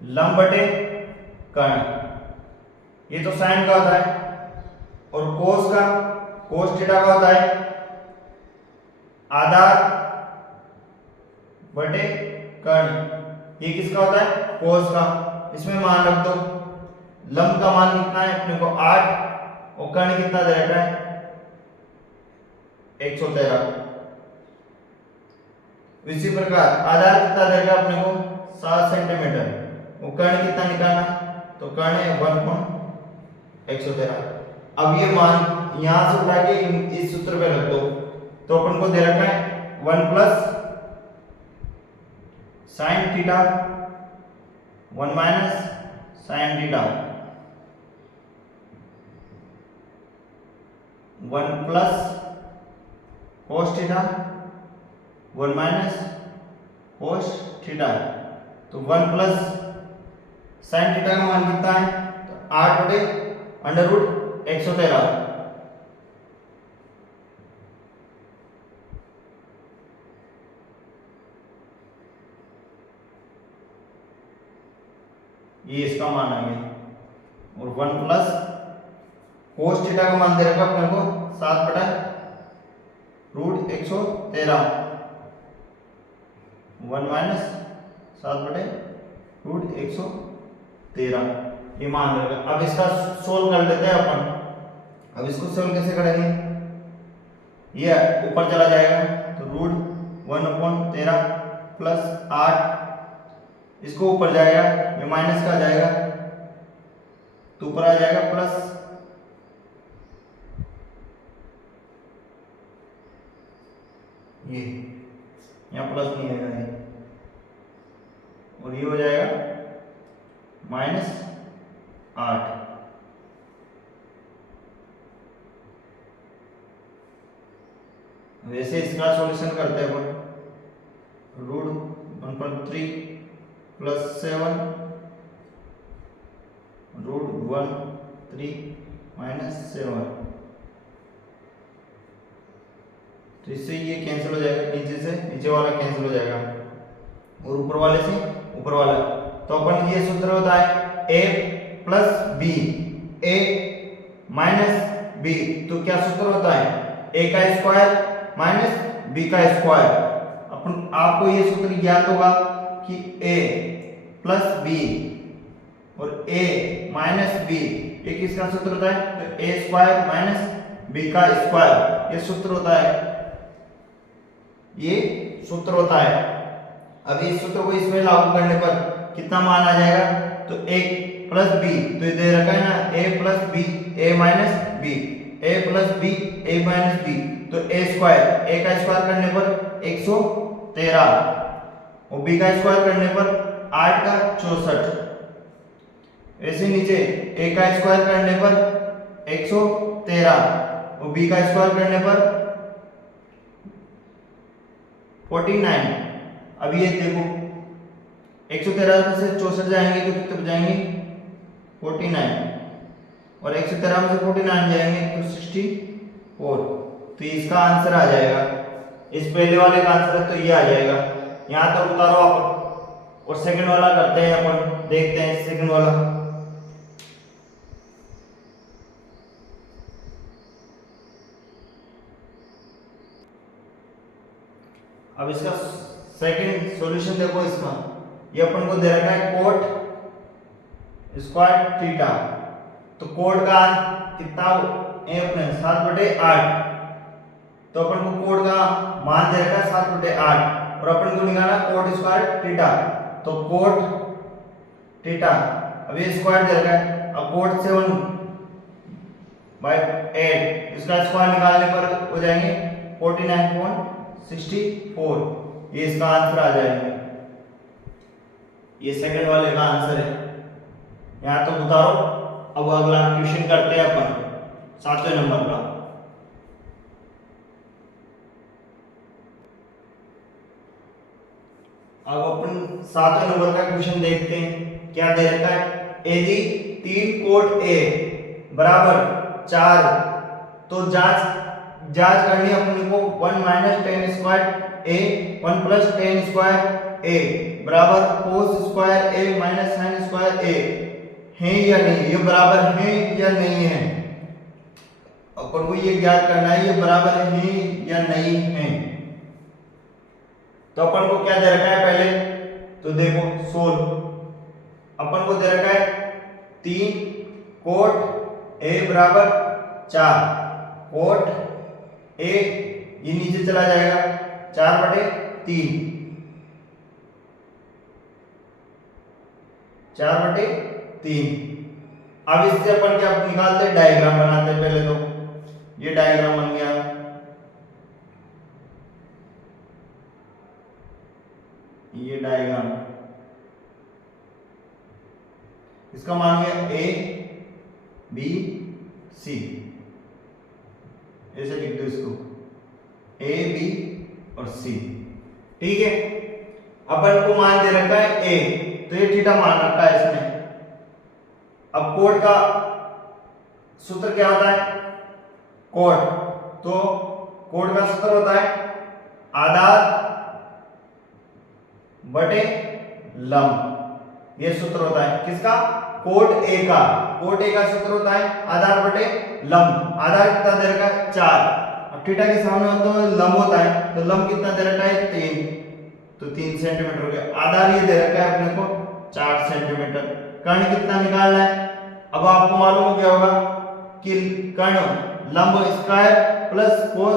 लंब बटे कर्ण, ये तो साइन का होता है। और कोस थीटा का होता है आधार बटे कर्ण, ये किसका होता है कोस का। इसमें मान रख दो, लंब का मान कितना है अपने को 8 और कर्ण कितना दे रखा है 113। इसी प्रकार आधार कितना दे रखा है अपने को 7 सेंटीमीटर, वो कर्ण कितना निकालना, तो कर्ण है 1.113। अब ये मान यहां से उठा के इस सूत्र पे रख दो, तो अपन को दे रखा है 1 plus sine theta 1 minus sine theta 1 plus cos theta 1 minus cos theta. तो 1 प्लस साइन थीटा का मान कितना है, तो 8/√113। ये इसका मान आ गया। और 1 प्लस कोस थीटा का मान दे रखा अपने को 7/√113 1 माइनस 7/√113 ये मान रहेगा। अब इसका सोल्व कर लेते हैं अपन। अब इसको सोल्व कैसे करेंगे, ये ऊपर चला जाएगा तो √1/13 प्लस 8, इसको ऊपर जाएगा, ये माइनस का जाएगा तो ऊपर आ जाएगा प्लस, ये यहाँ प्लस नहीं आएगा ये, और ये हो जाएगा -8। वैसे इसका सॉल्यूशन करते हैं अपन, √1.3 प्लस 7 √1.3 माइनस 7, तो इससे ये कैंसिल हो जाएगा, नीचे से नीचे वाला कैंसिल हो जाएगा और ऊपर वाले से ऊपर वाला। तो अपन ये सूत्र होता है a plus b, a minus b. तो क्या सूत्र होता है, a का स्क्वायर माइनस b का स्क्वायर। अपन आपको ये सूत्र ज्ञात होगा कि a प्लस बी और a माइनस बी ये किसका सूत्र होता है, तो a स्क्वायर माइनस b का स्क्वायर, ये सूत्र होता है, ये सूत्र होता है। अब इस सूत्र को इसमें लागू करने पर कितना मान आ जाएगा, तो a प्लस बी, तो ये दे रखा है ना a plus b a minus b, a plus b a minus b, तो a स्क्वायर, a का स्क्वायर करने पर 113 और b का स्क्वायर करने पर 8 का 64। ऐसे नीचे a का स्क्वायर करने पर 113 और b का स्क्वायर करने पर 49। अब ये देखो 113 में से 64 जाएंगे तो कितने जाएंगे 49, और 113 में से 49 जाएंगे तो 64, तो इसका आंसर आ जाएगा। इस पहले वाले का आंसर तो ये आ जाएगा। यहाँ तक उतारो आप, और सेकंड वाला करते हैं अपन, देखते हैं सेकंड वाला। अब इसका सेकंड सॉल्यूशन देखो, इसका ये अपन को दे रखा है कोट स्क्वायर थीटा। तो कोट का कितना है अपने 7/8, तो अपन को कोट का मान दे रखा है 7/8 और अपन को निकालना कोट स्क्वायर थीटा। तो कोट थीटा, अब ये स्क्वायर दे रखा है, अब कोट 7/8 इसका स्क्वायर निकालने पर हो जाएंगे 49.64, ये इसका आंसर आ जाएगा। ये सेकंड वाले का आंसर है। यहां तो उतारो। अब अगला क्वेश्चन करते हैं अपन 7वें नंबर का। अब अपन 7वें नंबर का क्वेश्चन देखते हैं, क्या दे रखा है, यदि 3 कोट a बराबर 4, तो जांच करनी अपने को 1 minus ten square a 1 plus ten square a बराबर cos square a minus sine square a है या नहीं, ये बराबर है या नहीं है। अपन को ये ज्ञात करना है ये बराबर है या नहीं है। तो अपन को क्या दे रखा है पहले, तो देखो सोल्व। अपन को दे रखा है 3 कोट a बराबर 4, कोट a ये नीचे चला जाएगा 4/3, 4/3। अब इससे अपन क्या निकालते हैं, डायग्राम बनाते हैं पहले। तो ये डायग्राम बन गया, ये डायग्राम, इसका मान हुआ A B C, ऐसे लिख दो इसको A B और C। ठीक है, अपन को मान दे रखा है A, तो ये थीटा मान रखा है इसमें। अब कोण का सूत्र क्या होता है, कोण, तो कोण का सूत्र होता है आधार बटे लंब। ये सूत्र होता है किसका, कोण A का। कोण A का सूत्र होता है आधार बटे लंब। आधार कितना दे रखा है, 4। अब थीटा के सामने होता है लंब होता है, तो लंब कितना दे रखा है, 3, तो 3 सेंटीमीटर हो गया। आधार ये दे रखा है अपने को 4 सेंटीमीटर। कर्ण कितना निकालना है, अब आपको मालूम हो गया होगा कि कर्ण लंब स्क्वायर प्लस कोण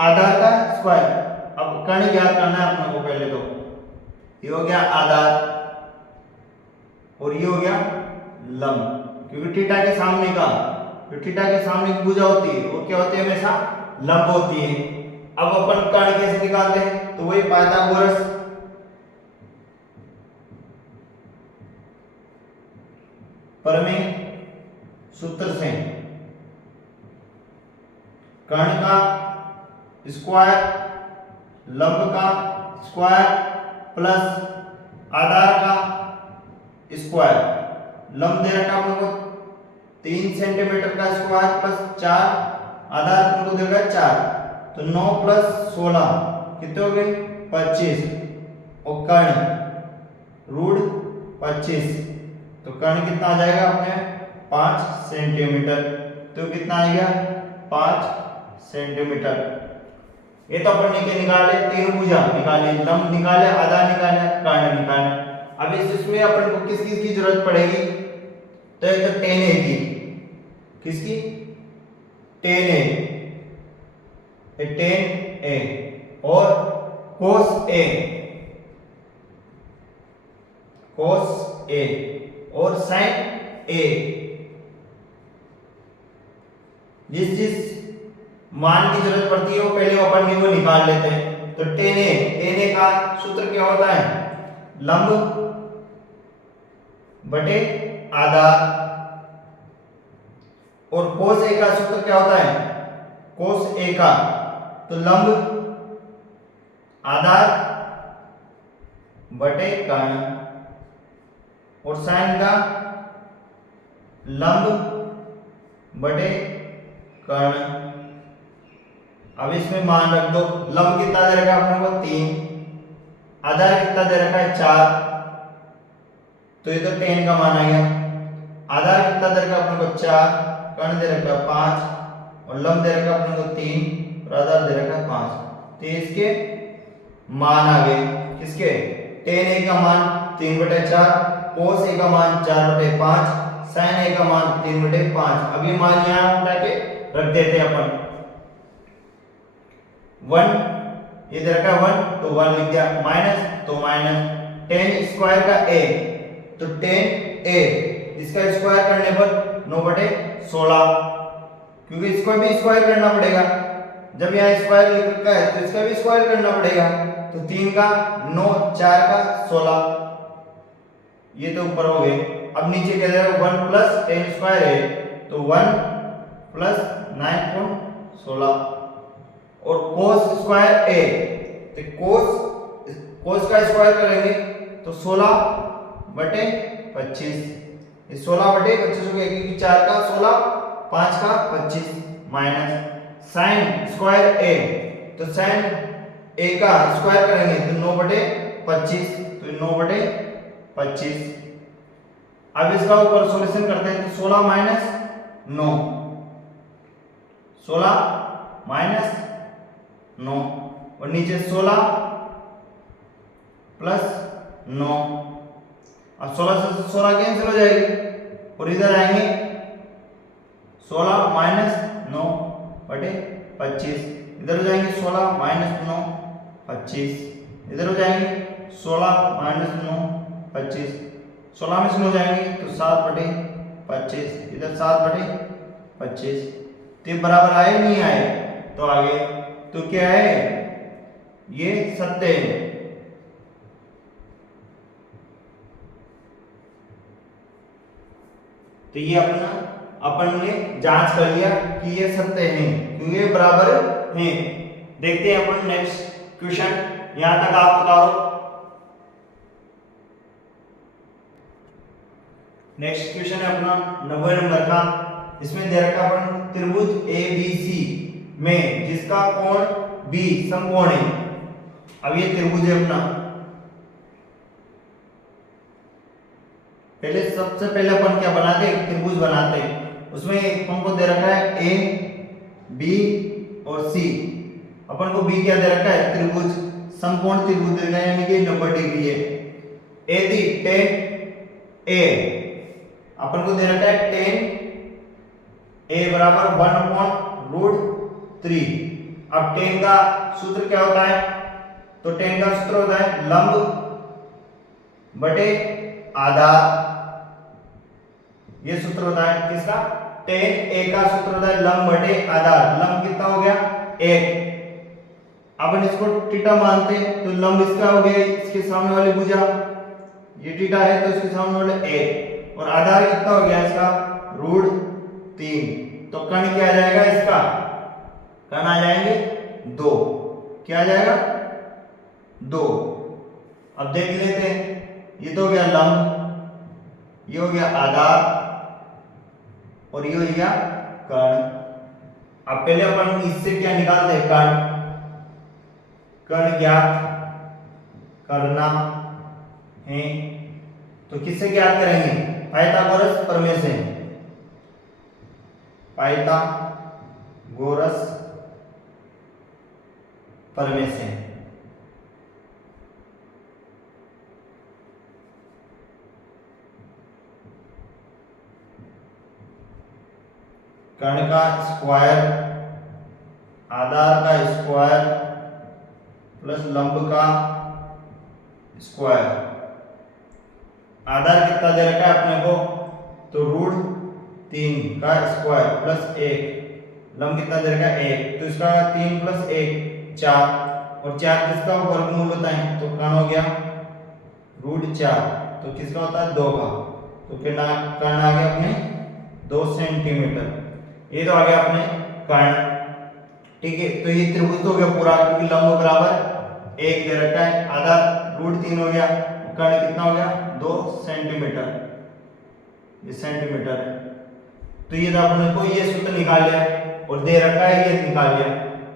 आधार का स्क्वायर। अब कर्ण ज्ञात करना है अपने को पहले। तो ये हो गया आधार और ये हो गया लंब, क्योंकि थीटा के सामने का, जो थीटा के सामने की भुजा होती है वो क्या होती है, हमेशा लंब होती है। अब अपन कर्ण कैसे निकालते हैं, तो वही पाइथागोरस प्रमेय सूत्र से कर्ण का स्क्वायर लंब का स्क्वायर प्लस आधार का स्क्वायर। लंब दे रखा अपने को 3 सेंटीमीटर का स्क्वायर प्लस 4, आधार अपने को दे रखा है 4, तो 9 प्लस 16 कितने हो गए, 25। और कर्ण रूट 25, तो कर्ण कितना आ जाएगा अपने 5 सेंटीमीटर। तो कितना आएगा, 5 सेंटीमीटर। ये तो अपन ने निकाले, तीन भुजा निकाले, लंब निकाले, आधार निकाले, कर्ण निकाले। अब इसमें अपन को किस किस की जरूरत पड़ेगी, तो एक तो tan A की, किसकी, tan A, tan A और cos A, cos A और sin A। जिस मान की जरूरत पड़ती है वो पहले अपन को निकाल लेते हैं। तो tan A का सूत्र क्या होता है, लंब बटे आधार, और cos A का सूत्र क्या होता है, cos A का, तो लंब आधार बटे कर्ण, और sin का लंब बटे कर्ण। अब इसमें मान रख दो, लंब कितना दे रखा है अपने को 3, आधार कितना दे रखा है 4, तो ये तो tan का मान आ गया। आधार कितना दे रखा है अपने को 4, कर्ण दे रखा है 5, और लंब दे रखा है अपने को 3 और आधार दे रखा है 5। तो इसके मान आ गए, किसके, tan A का मान 3/4, cos A का मान 4/5, sin A का मान 3/5। अभी मान यहाँ उठा के रख देते हैं अपन। 1 ये दे रखा है 1, तो 1 लिख दिया, माइनस तो माइनस tan स्क्वायर का A, तो tan A इसका स्क्वायर करने पर 9/16, क्योंकि इसको भी स्क्वायर करना पड़ेगा। जब यहाँ स्क्वायर लिख रखा है तो इसका भी स्क्वायर करना पड़ेगा। तो 3 का 9, 4 का 16, ये तो ऊपर हो गए। अब नीचे क्या दे रहा है, 1 प्लस tan स्क्वायर है, तो 1 प्लस 9.16, और cos स्क्वायर A, तो cos का स्क्वायर करेंगे तो 16/25, ये 16/25 हो गया, क्योंकि 4 का 16, 5 का 25, माइनस sin स्क्वायर A, तो sin A का स्क्वायर करेंगे तो 9/25, तो 9/25। अब इसका ऊपर सॉल्यूशन करते हैं, तो 16 माइनस 9, 16 माइनस 9, और नीचे 16 प्लस 9। अब 16 से 16 कैंसिल हो जाएगी, और इधर आएंगे 16 माइनस 9/25, इधर हो जाएंगे 16 माइनस 9 25, इधर हो जाएंगे 16 माइनस 9 25, 16 में से हो जाएंगे तो 7/25, इधर 7/25, तो ये बराबर आए नहीं आए, तो आगे तो क्या है, ये सत्य है। तो ये अपन ने जांच कर लिया कि ये सत्य है क्योंकि ये बराबर है। देखते हैं अपन नेक्स्ट क्वेश्चन, यहां तक आप बताओ। नेक्स्ट क्वेश्चन है अपना 90 नंबर का। इसमें दे रखा अपन त्रिभुज ABC में जिसका कोण B समकोण है। अब ये त्रिभुज है अपना, पहले सबसे पहले अपन क्या बनाते हैं, त्रिभुज बनाते हैं। उसमें एक हमको दे रखा है A, B और C। अपन को B क्या दे रखा है, त्रिभुज समकोण त्रिभुज दे रखा है, यानी कि 90 डिग्री है। यदि tan A अपन को दे रखा है tan A बराबर 1/√3। अब tan का सूत्र क्या होता है, तो tan का सूत्र होता है लंब बटे आधार। ये सूत्र होता है किसका, tan A का सूत्र होता है लंब बटे आधार। लंब कितना हो गया, 1। अपन इसको थीटा मानते हैं तो लंब इसका हो गया इसके सामने वाली भुजा, ये थीटा है तो इसके सामने वाले 1, और आधार कितना हो गया इसका, √3। तो कर्ण क्या आ जाएगा इसका, कर्ण आ जाएंगे 2। क्या आ जाएगा, 2। अब देख लेते हैं, ये तो हो गया लंब, ये हो गया आधार और ये हो गया कर्ण। अब पहले अपन इससे क्या निकालते हैं, कर्ण। कर्ण ज्ञात करना है तो किससे ज्ञात करेंगे, पाइथागोरस प्रमेय से। पाइथागोरस प्रमेय से। कर्ण का स्क्वायर, आधार का स्क्वायर प्लस लंब का स्क्वायर। आधार कितना दे रखा है अपने को, तो √3 का स्क्वायर प्लस 1, लंब कितना दे रखा है 1, तो इसका 3 + 1 4, और 4 किसका वर्गमूल होता है, तो कर्ण हो गया √4, तो किसका होता है 2 का, तो कितना कर्ण आ गया अपने 2 सेंटीमीटर। ये तो आ गया अपने कर्ण, ठीक है। तो ये त्रिभुज तो हो गया पूरा क्योंकि लंब बराबर 1 दे रखा है, आधार √3 हो गया, कर्ण कितना हो गया 2 सेंटीमीटर, ये सेंटीमीटर है। तो ये अपन को ये सूत्र निकाल लिया और दे रखा है ये निकाल लिया।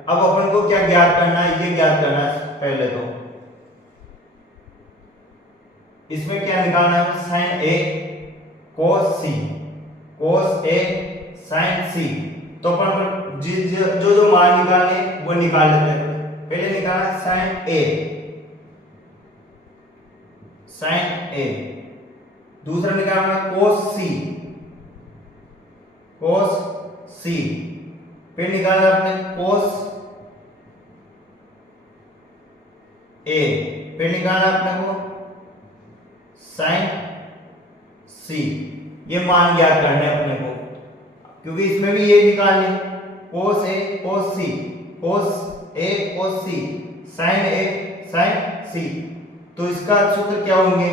अब अपन को क्या ज्ञात करना है, ये ज्ञात करना है। पहले तो इसमें क्या निकालना है, sin A cos C, cos A sin C। तो अपन जो जो मान निकालने वो निकाल लेते हैं। पहले निकालना sin A, sin A। दूसरा निकालना cos C, cos C। फिर निकालना अपने cos A, फिर निकालना अपने को sin C। ये मान ज्ञात करने अपने को, क्योंकि इसमें भी ये निकालने cos A cos C, cos A cos C, sin A sin C। तो इसका सूत्र क्या होंगे,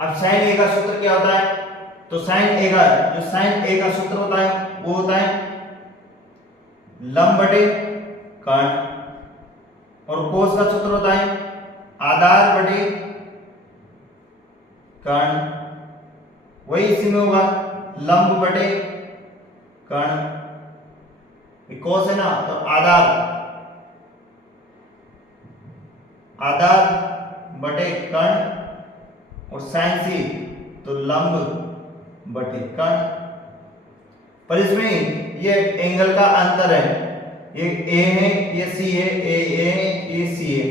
अब sin A का सूत्र क्या होता है, तो sin A का जो sin A का सूत्र होता है वो होता है लंब बटे कर्ण, और cos का सूत्र होता है आधार बटे कर्ण। वही इसी में होगा लंब बटे कर्ण, cos है ना तो आधार, आधार बटे कर्ण, और sin C तो लंब बटे कर्ण। पर इसमें ये एंगल का अंतर है, ये A है ये C है, A है ये C है।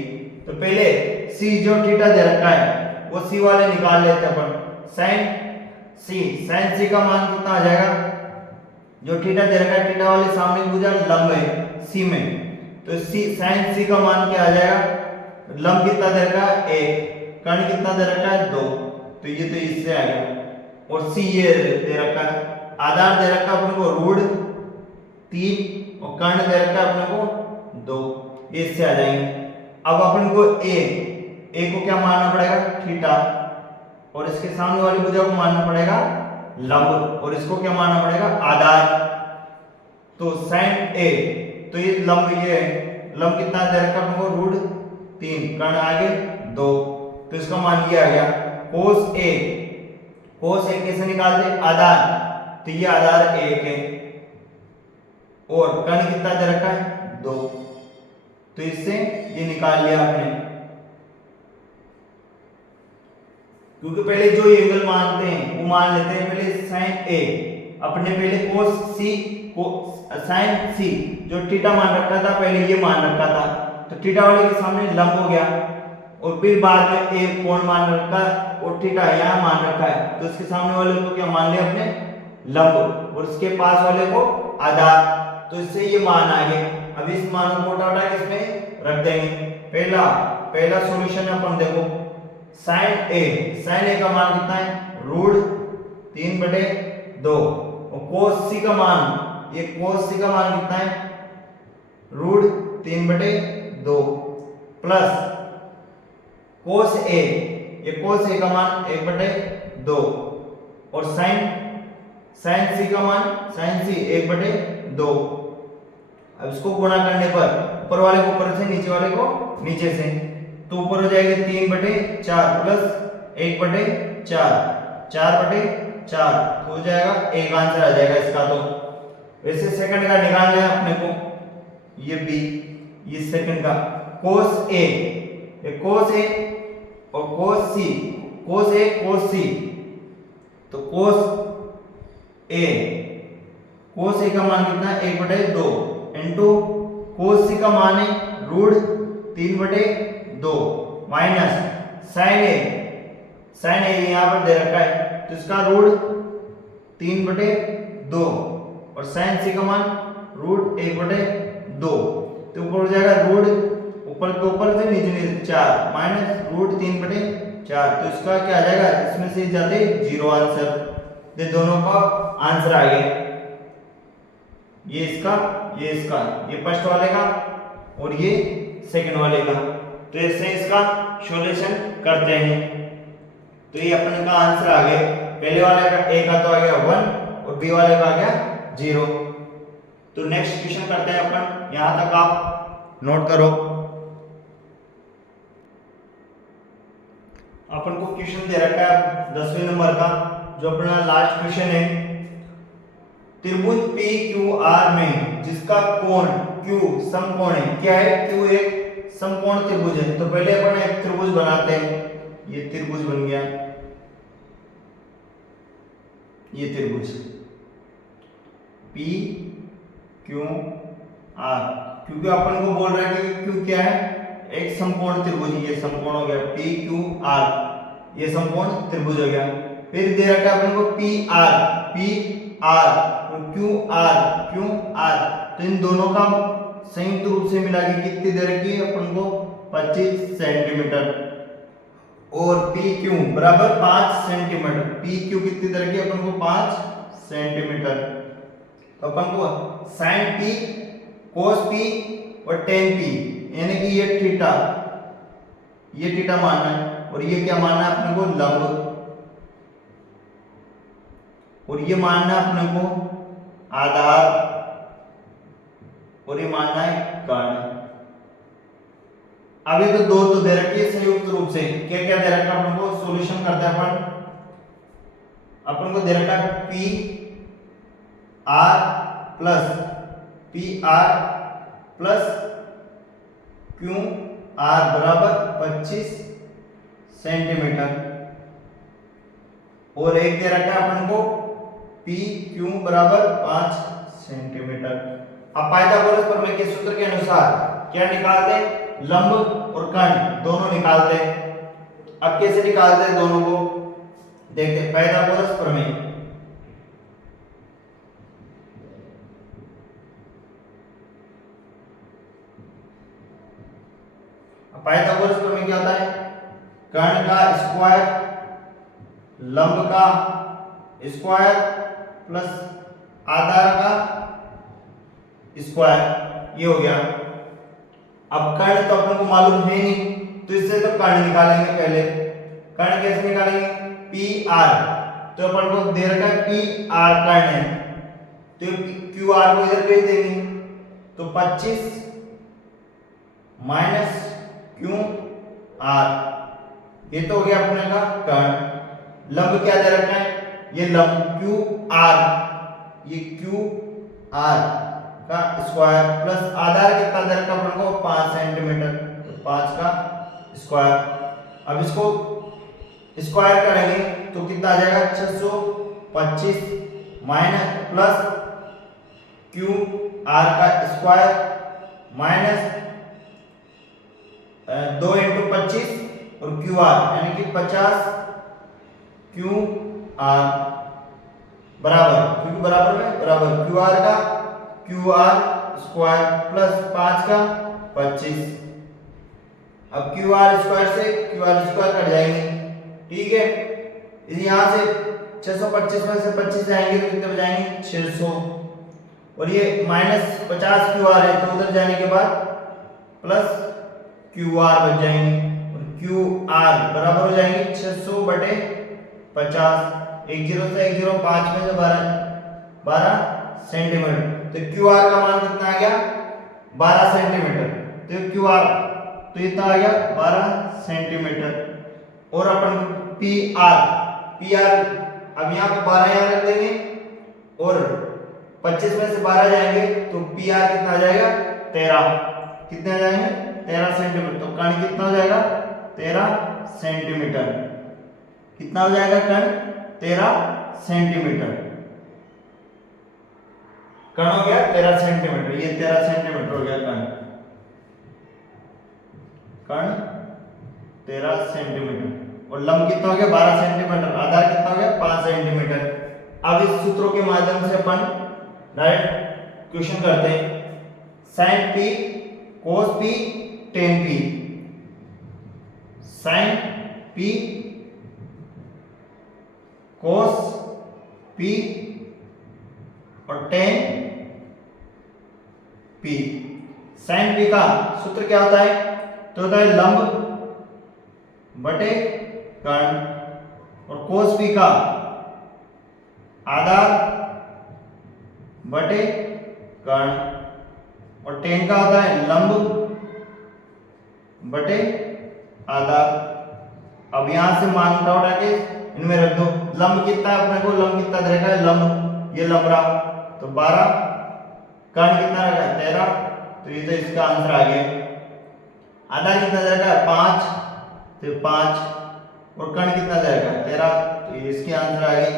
तो पहले C जो थीटा दे रखा है वो C वाले निकाल लेते हैं अपन। sin C का मान कितना आ जाएगा, जो थीटा दे रखा है थीटा वाले सामने भुजा लंब है C में, तो sin C का मान क्या आ जाएगा, लंब कितना दे रखा है 1, कर्ण कितना दे रखा है 2, तो ये तो इससे आ गया। और सी ये दे रखा है, आधार दे रखा है अपन को रूट 3 और कर्ण दे रखा है अपन को 2, इससे आ जाएंगे। अब अपन को ए को क्या मानना पड़ेगा, थीटा, और इसके सामने वाली भुजा को मानना पड़ेगा लंब, और इसको क्या मानना पड़ेगा, आधार। तो sin ए, तो ये लंब, ये लंब कितना दे रखा है अपन को, रूट 3, कर्ण आगे 2, तो इसका मान ये आ गया। cos ए कैसे निकालते, आधार, तो ये आधार 1 है और कर्ण कितना दे रखा है 2, तो इससे ये निकाल लिया आपने। क्योंकि पहले जो एंगल मानते हैं वो मान लेते हैं पहले sin ए, अपने पहले cos सी को sin सी जो थीटा मान रखा था पहले ये मान रखा था, तो थीटा वाले के सामने लंब हो गया, और फिर बाद में ए कोण मान रखा और थीटा यहाँ मान रखा है, तो इसके सामने वाले को क्या मान लिया अपने, लंब, और इसके पास वाले को आधार, तो इससे ये मान आ गए। अब इस मान को उठा उठा के इसमें रख देंगे। पहला सॉल्यूशन अपन देखो, sin ए का मान कितना है, रूट 3/2, और cos सी का मान, ये cos सी का मान कितना है, रूट 3/2, प्लस cos ए, ये cos ए का मान 1/2, और sin सी का मान, sin सी 1/2। अब इसको गुणा करने पर ऊपर वाले को ऊपर से, नीचे वाले को नीचे से, तो ऊपर हो जाएगा 3/4 प्लस 1/4, 4/4, तो हो जाएगा, एक आंसर आ जाएगा इसका। तो वैसे सेकंड का निकालना है अपने को, ये बी, ये सेकंड का cos ए, ये cos ए और cos सी, cos ए cos सी, तो cos ए का मान कितना है, 1/2 इंटू cos सी का मान है रूट 3/2 माइनस sin ए यहाँ पर दे रखा है, तो इसका रूट 3/2 और sin सी का मान रूट 1/2, तो ऊपर हो जाएगा रूट ऊपर के ऊपर से नीचे 4 माइनस रूट 3/4, तो इसका क्या आ जाएगा, इसमें से जाते 0 आंसर। ये दोनों का आंसर आ गया, ये इसका ये फर्स्ट वाले का और ये सेकंड वाले का। तो ऐसे इसका सॉल्यूशन करते हैं। तो ये अपने का आंसर आ गया, पहले वाले का ए का तो आ गया 1 और बी वाले का आ गया 0। तो नेक्स्ट क्वेश्चन करते हैं अपन, यहां तक आप नोट करो। अपन को क्वेश्चन दे रखा है 10वें नंबर का, जो अपना लास्ट क्वेश्चन है। त्रिभुज PQR में जिसका कोण Q समकोण है, क्या है, Q एक समकोण त्रिभुज है। तो पहले अपन एक त्रिभुज बनाते हैं, ये त्रिभुज बन गया, ये त्रिभुज PQR, क्योंकि अपन को बोल रहा है कि Q क्या है, एक समकोण त्रिभुज, ये समकोण हो गया PQR, ये समकोण त्रिभुज हो गया। फिर दे रखा है अपन को PR और QR, तो इन दोनों का संयुक्त रूप से मिला के कितनी दे रखी है अपन को, 25 सेंटीमीटर, और PQ बराबर 5 सेंटीमीटर, PQ कितनी दे रखी है अपन को, 5 सेंटीमीटर। तो अपन को sin P, cos P और tan P, यानी कि ये थीटा मानना है, और ये क्या मानना है अपने को, लंब, और ये मानना है अपने को आधार, और ये मानना है कर्ण। अब ये तो दो तो दे रखी है संयुक्त रूप से, क्या क्या दे रखा है अपन को, सॉल्यूशन करते हैं अपन को दे रखा है PR प्लस QR बराबर 25 सेंटीमीटर, और एक दे रखा है अपन को PQ बराबर 5 सेंटीमीटर। अब पाइथागोरस प्रमेय के सूत्र के अनुसार क्या निकालते हैं, लंब और कर्ण दोनों निकालते हैं। अब कैसे निकालते हैं दोनों को देखते हैं, पाइथागोरस प्रमेय। पाइथागोरस प्रमेय क्या होता है, कर्ण का स्क्वायर लंब का स्क्वायर प्लस आधार का स्क्वायर, ये हो गया। अब कर्ण तो अपने को मालूम है नहीं, तो इससे तो कर्ण निकालेंगे पहले। कर्ण कैसे निकालेंगे? पी आर, तो अपन को दे रखा है पी आर कर्ण है, तो क्यू आर को इधर भेज देंगे, तो 25 माइनस क्यू आर, ये तो हो गया अपने का कर्ण। लंब क्या दे रखा है? ये लंब क्यू आर, ये क्यू आर का स्क्वायर प्लस आधार कितना दे रखा अपन को? 5 सेंटीमीटर, तो 5 का स्क्वायर। अब इसको स्क्वायर करेंगे तो कितना आ जाएगा? 625 माइनस प्लस क्यू आर का स्क्वायर माइनस 2 × 25 और क्यू आर यानी कि 50 क्यू आर बराबर, क्योंकि बराबर में बराबर क्यू आर का क्यू आर स्क्वायर प्लस 5 का 25। अब क्यू आर स्क्वायर से क्यू आर स्क्वायर कट जाएंगे, ठीक है। इस यहाँ से 625 में से 25 जाएंगे तो कितने बचाएंगे? 600, और ये माइनस 50 क्यू आर है, तो उधर जाने के बाद प्लस क्यू आर बच जाएंगे, और क्यू आर बराबर हो जाएंगे 600 बटे 50। 1 0 से 1 0, 5 में से 12 सेंटीमीटर, तो क्यू आर का मान कितना आ गया? 12 सेंटीमीटर। तो क्यू आर तो इतना आ गया 12 सेंटीमीटर। और अपन पी आर अब यहाँ पे 12 यहाँ रख देंगे, और 25 में से 12 जाएंगे तो पी आर कितना आ जाएगा? 13। कितने आ जाएंगे? 13 सेंटीमीटर। तो कर्ण कितना हो जाएगा? 13 सेंटीमीटर। कितना हो जाएगा कर्ण? 13 सेंटीमीटर। कर्ण हो गया 13 सेंटीमीटर, ये 13 सेंटीमीटर हो गया कर्ण। कर्ण 13 सेंटीमीटर, और लंब कितना हो गया? 12 सेंटीमीटर। आधार कितना हो गया? 5 सेंटीमीटर। अब इस सूत्रों के माध्यम से अपन डायरेक्ट क्वेश्चन करते हैं। sin p cos p tan p, sin p cos p और tan p। sin p का सूत्र क्या होता है? तो होता है लंब बटे कर्ण, और cos p का आधार बटे कर्ण, और tan का होता है लंब बटे आधार। अब यहां से मान उठा के इनमें रख दो। लंब कितना है अपने को? लंब कितना दे रखा है? लंब, ये लंब रहा, तो 12। कर्ण कितना रखा है? 13, तो ये तो इसका आंसर आ गया। आधार कितना दे रखा है? 5, तो 5, और कर्ण कितना दे रखा है? 13, तो ये इसके आंसर आ गए।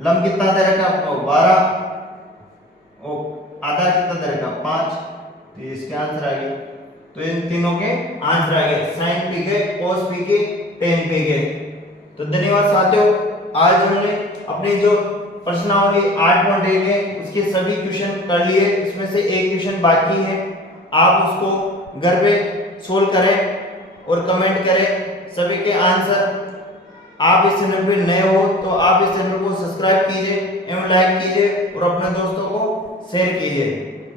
लंब कितना दे रखा है आपको? 12, और आधार कितना दे रखा है? 5, तो ये इसके आंसर आ गए। तो इन तीनों के आंसर आ गए, sin p के, cos p के, tan p के। तो धन्यवाद साथियों, आज हमने अपने जो प्रश्नावली 8.1 है उसके सभी क्वेश्चन कर लिए। इसमें से एक क्वेश्चन बाकी है, आप उसको घर पे सोल्व करें और कमेंट करें सभी के आंसर। आप इस चैनल पे नए हो तो आप इस चैनल को सब्सक्राइब कीजिए एवं लाइक कीजिए और अपने दोस्तों को शेयर कीजिए।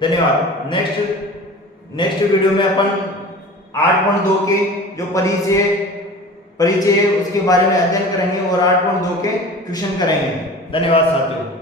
धन्यवाद। नेक्स्ट वीडियो में अपन 8.2 के जो परिचय है उसके बारे में अध्ययन करेंगे और 8.2 के क्वेश्चन करेंगे। धन्यवाद साथियों।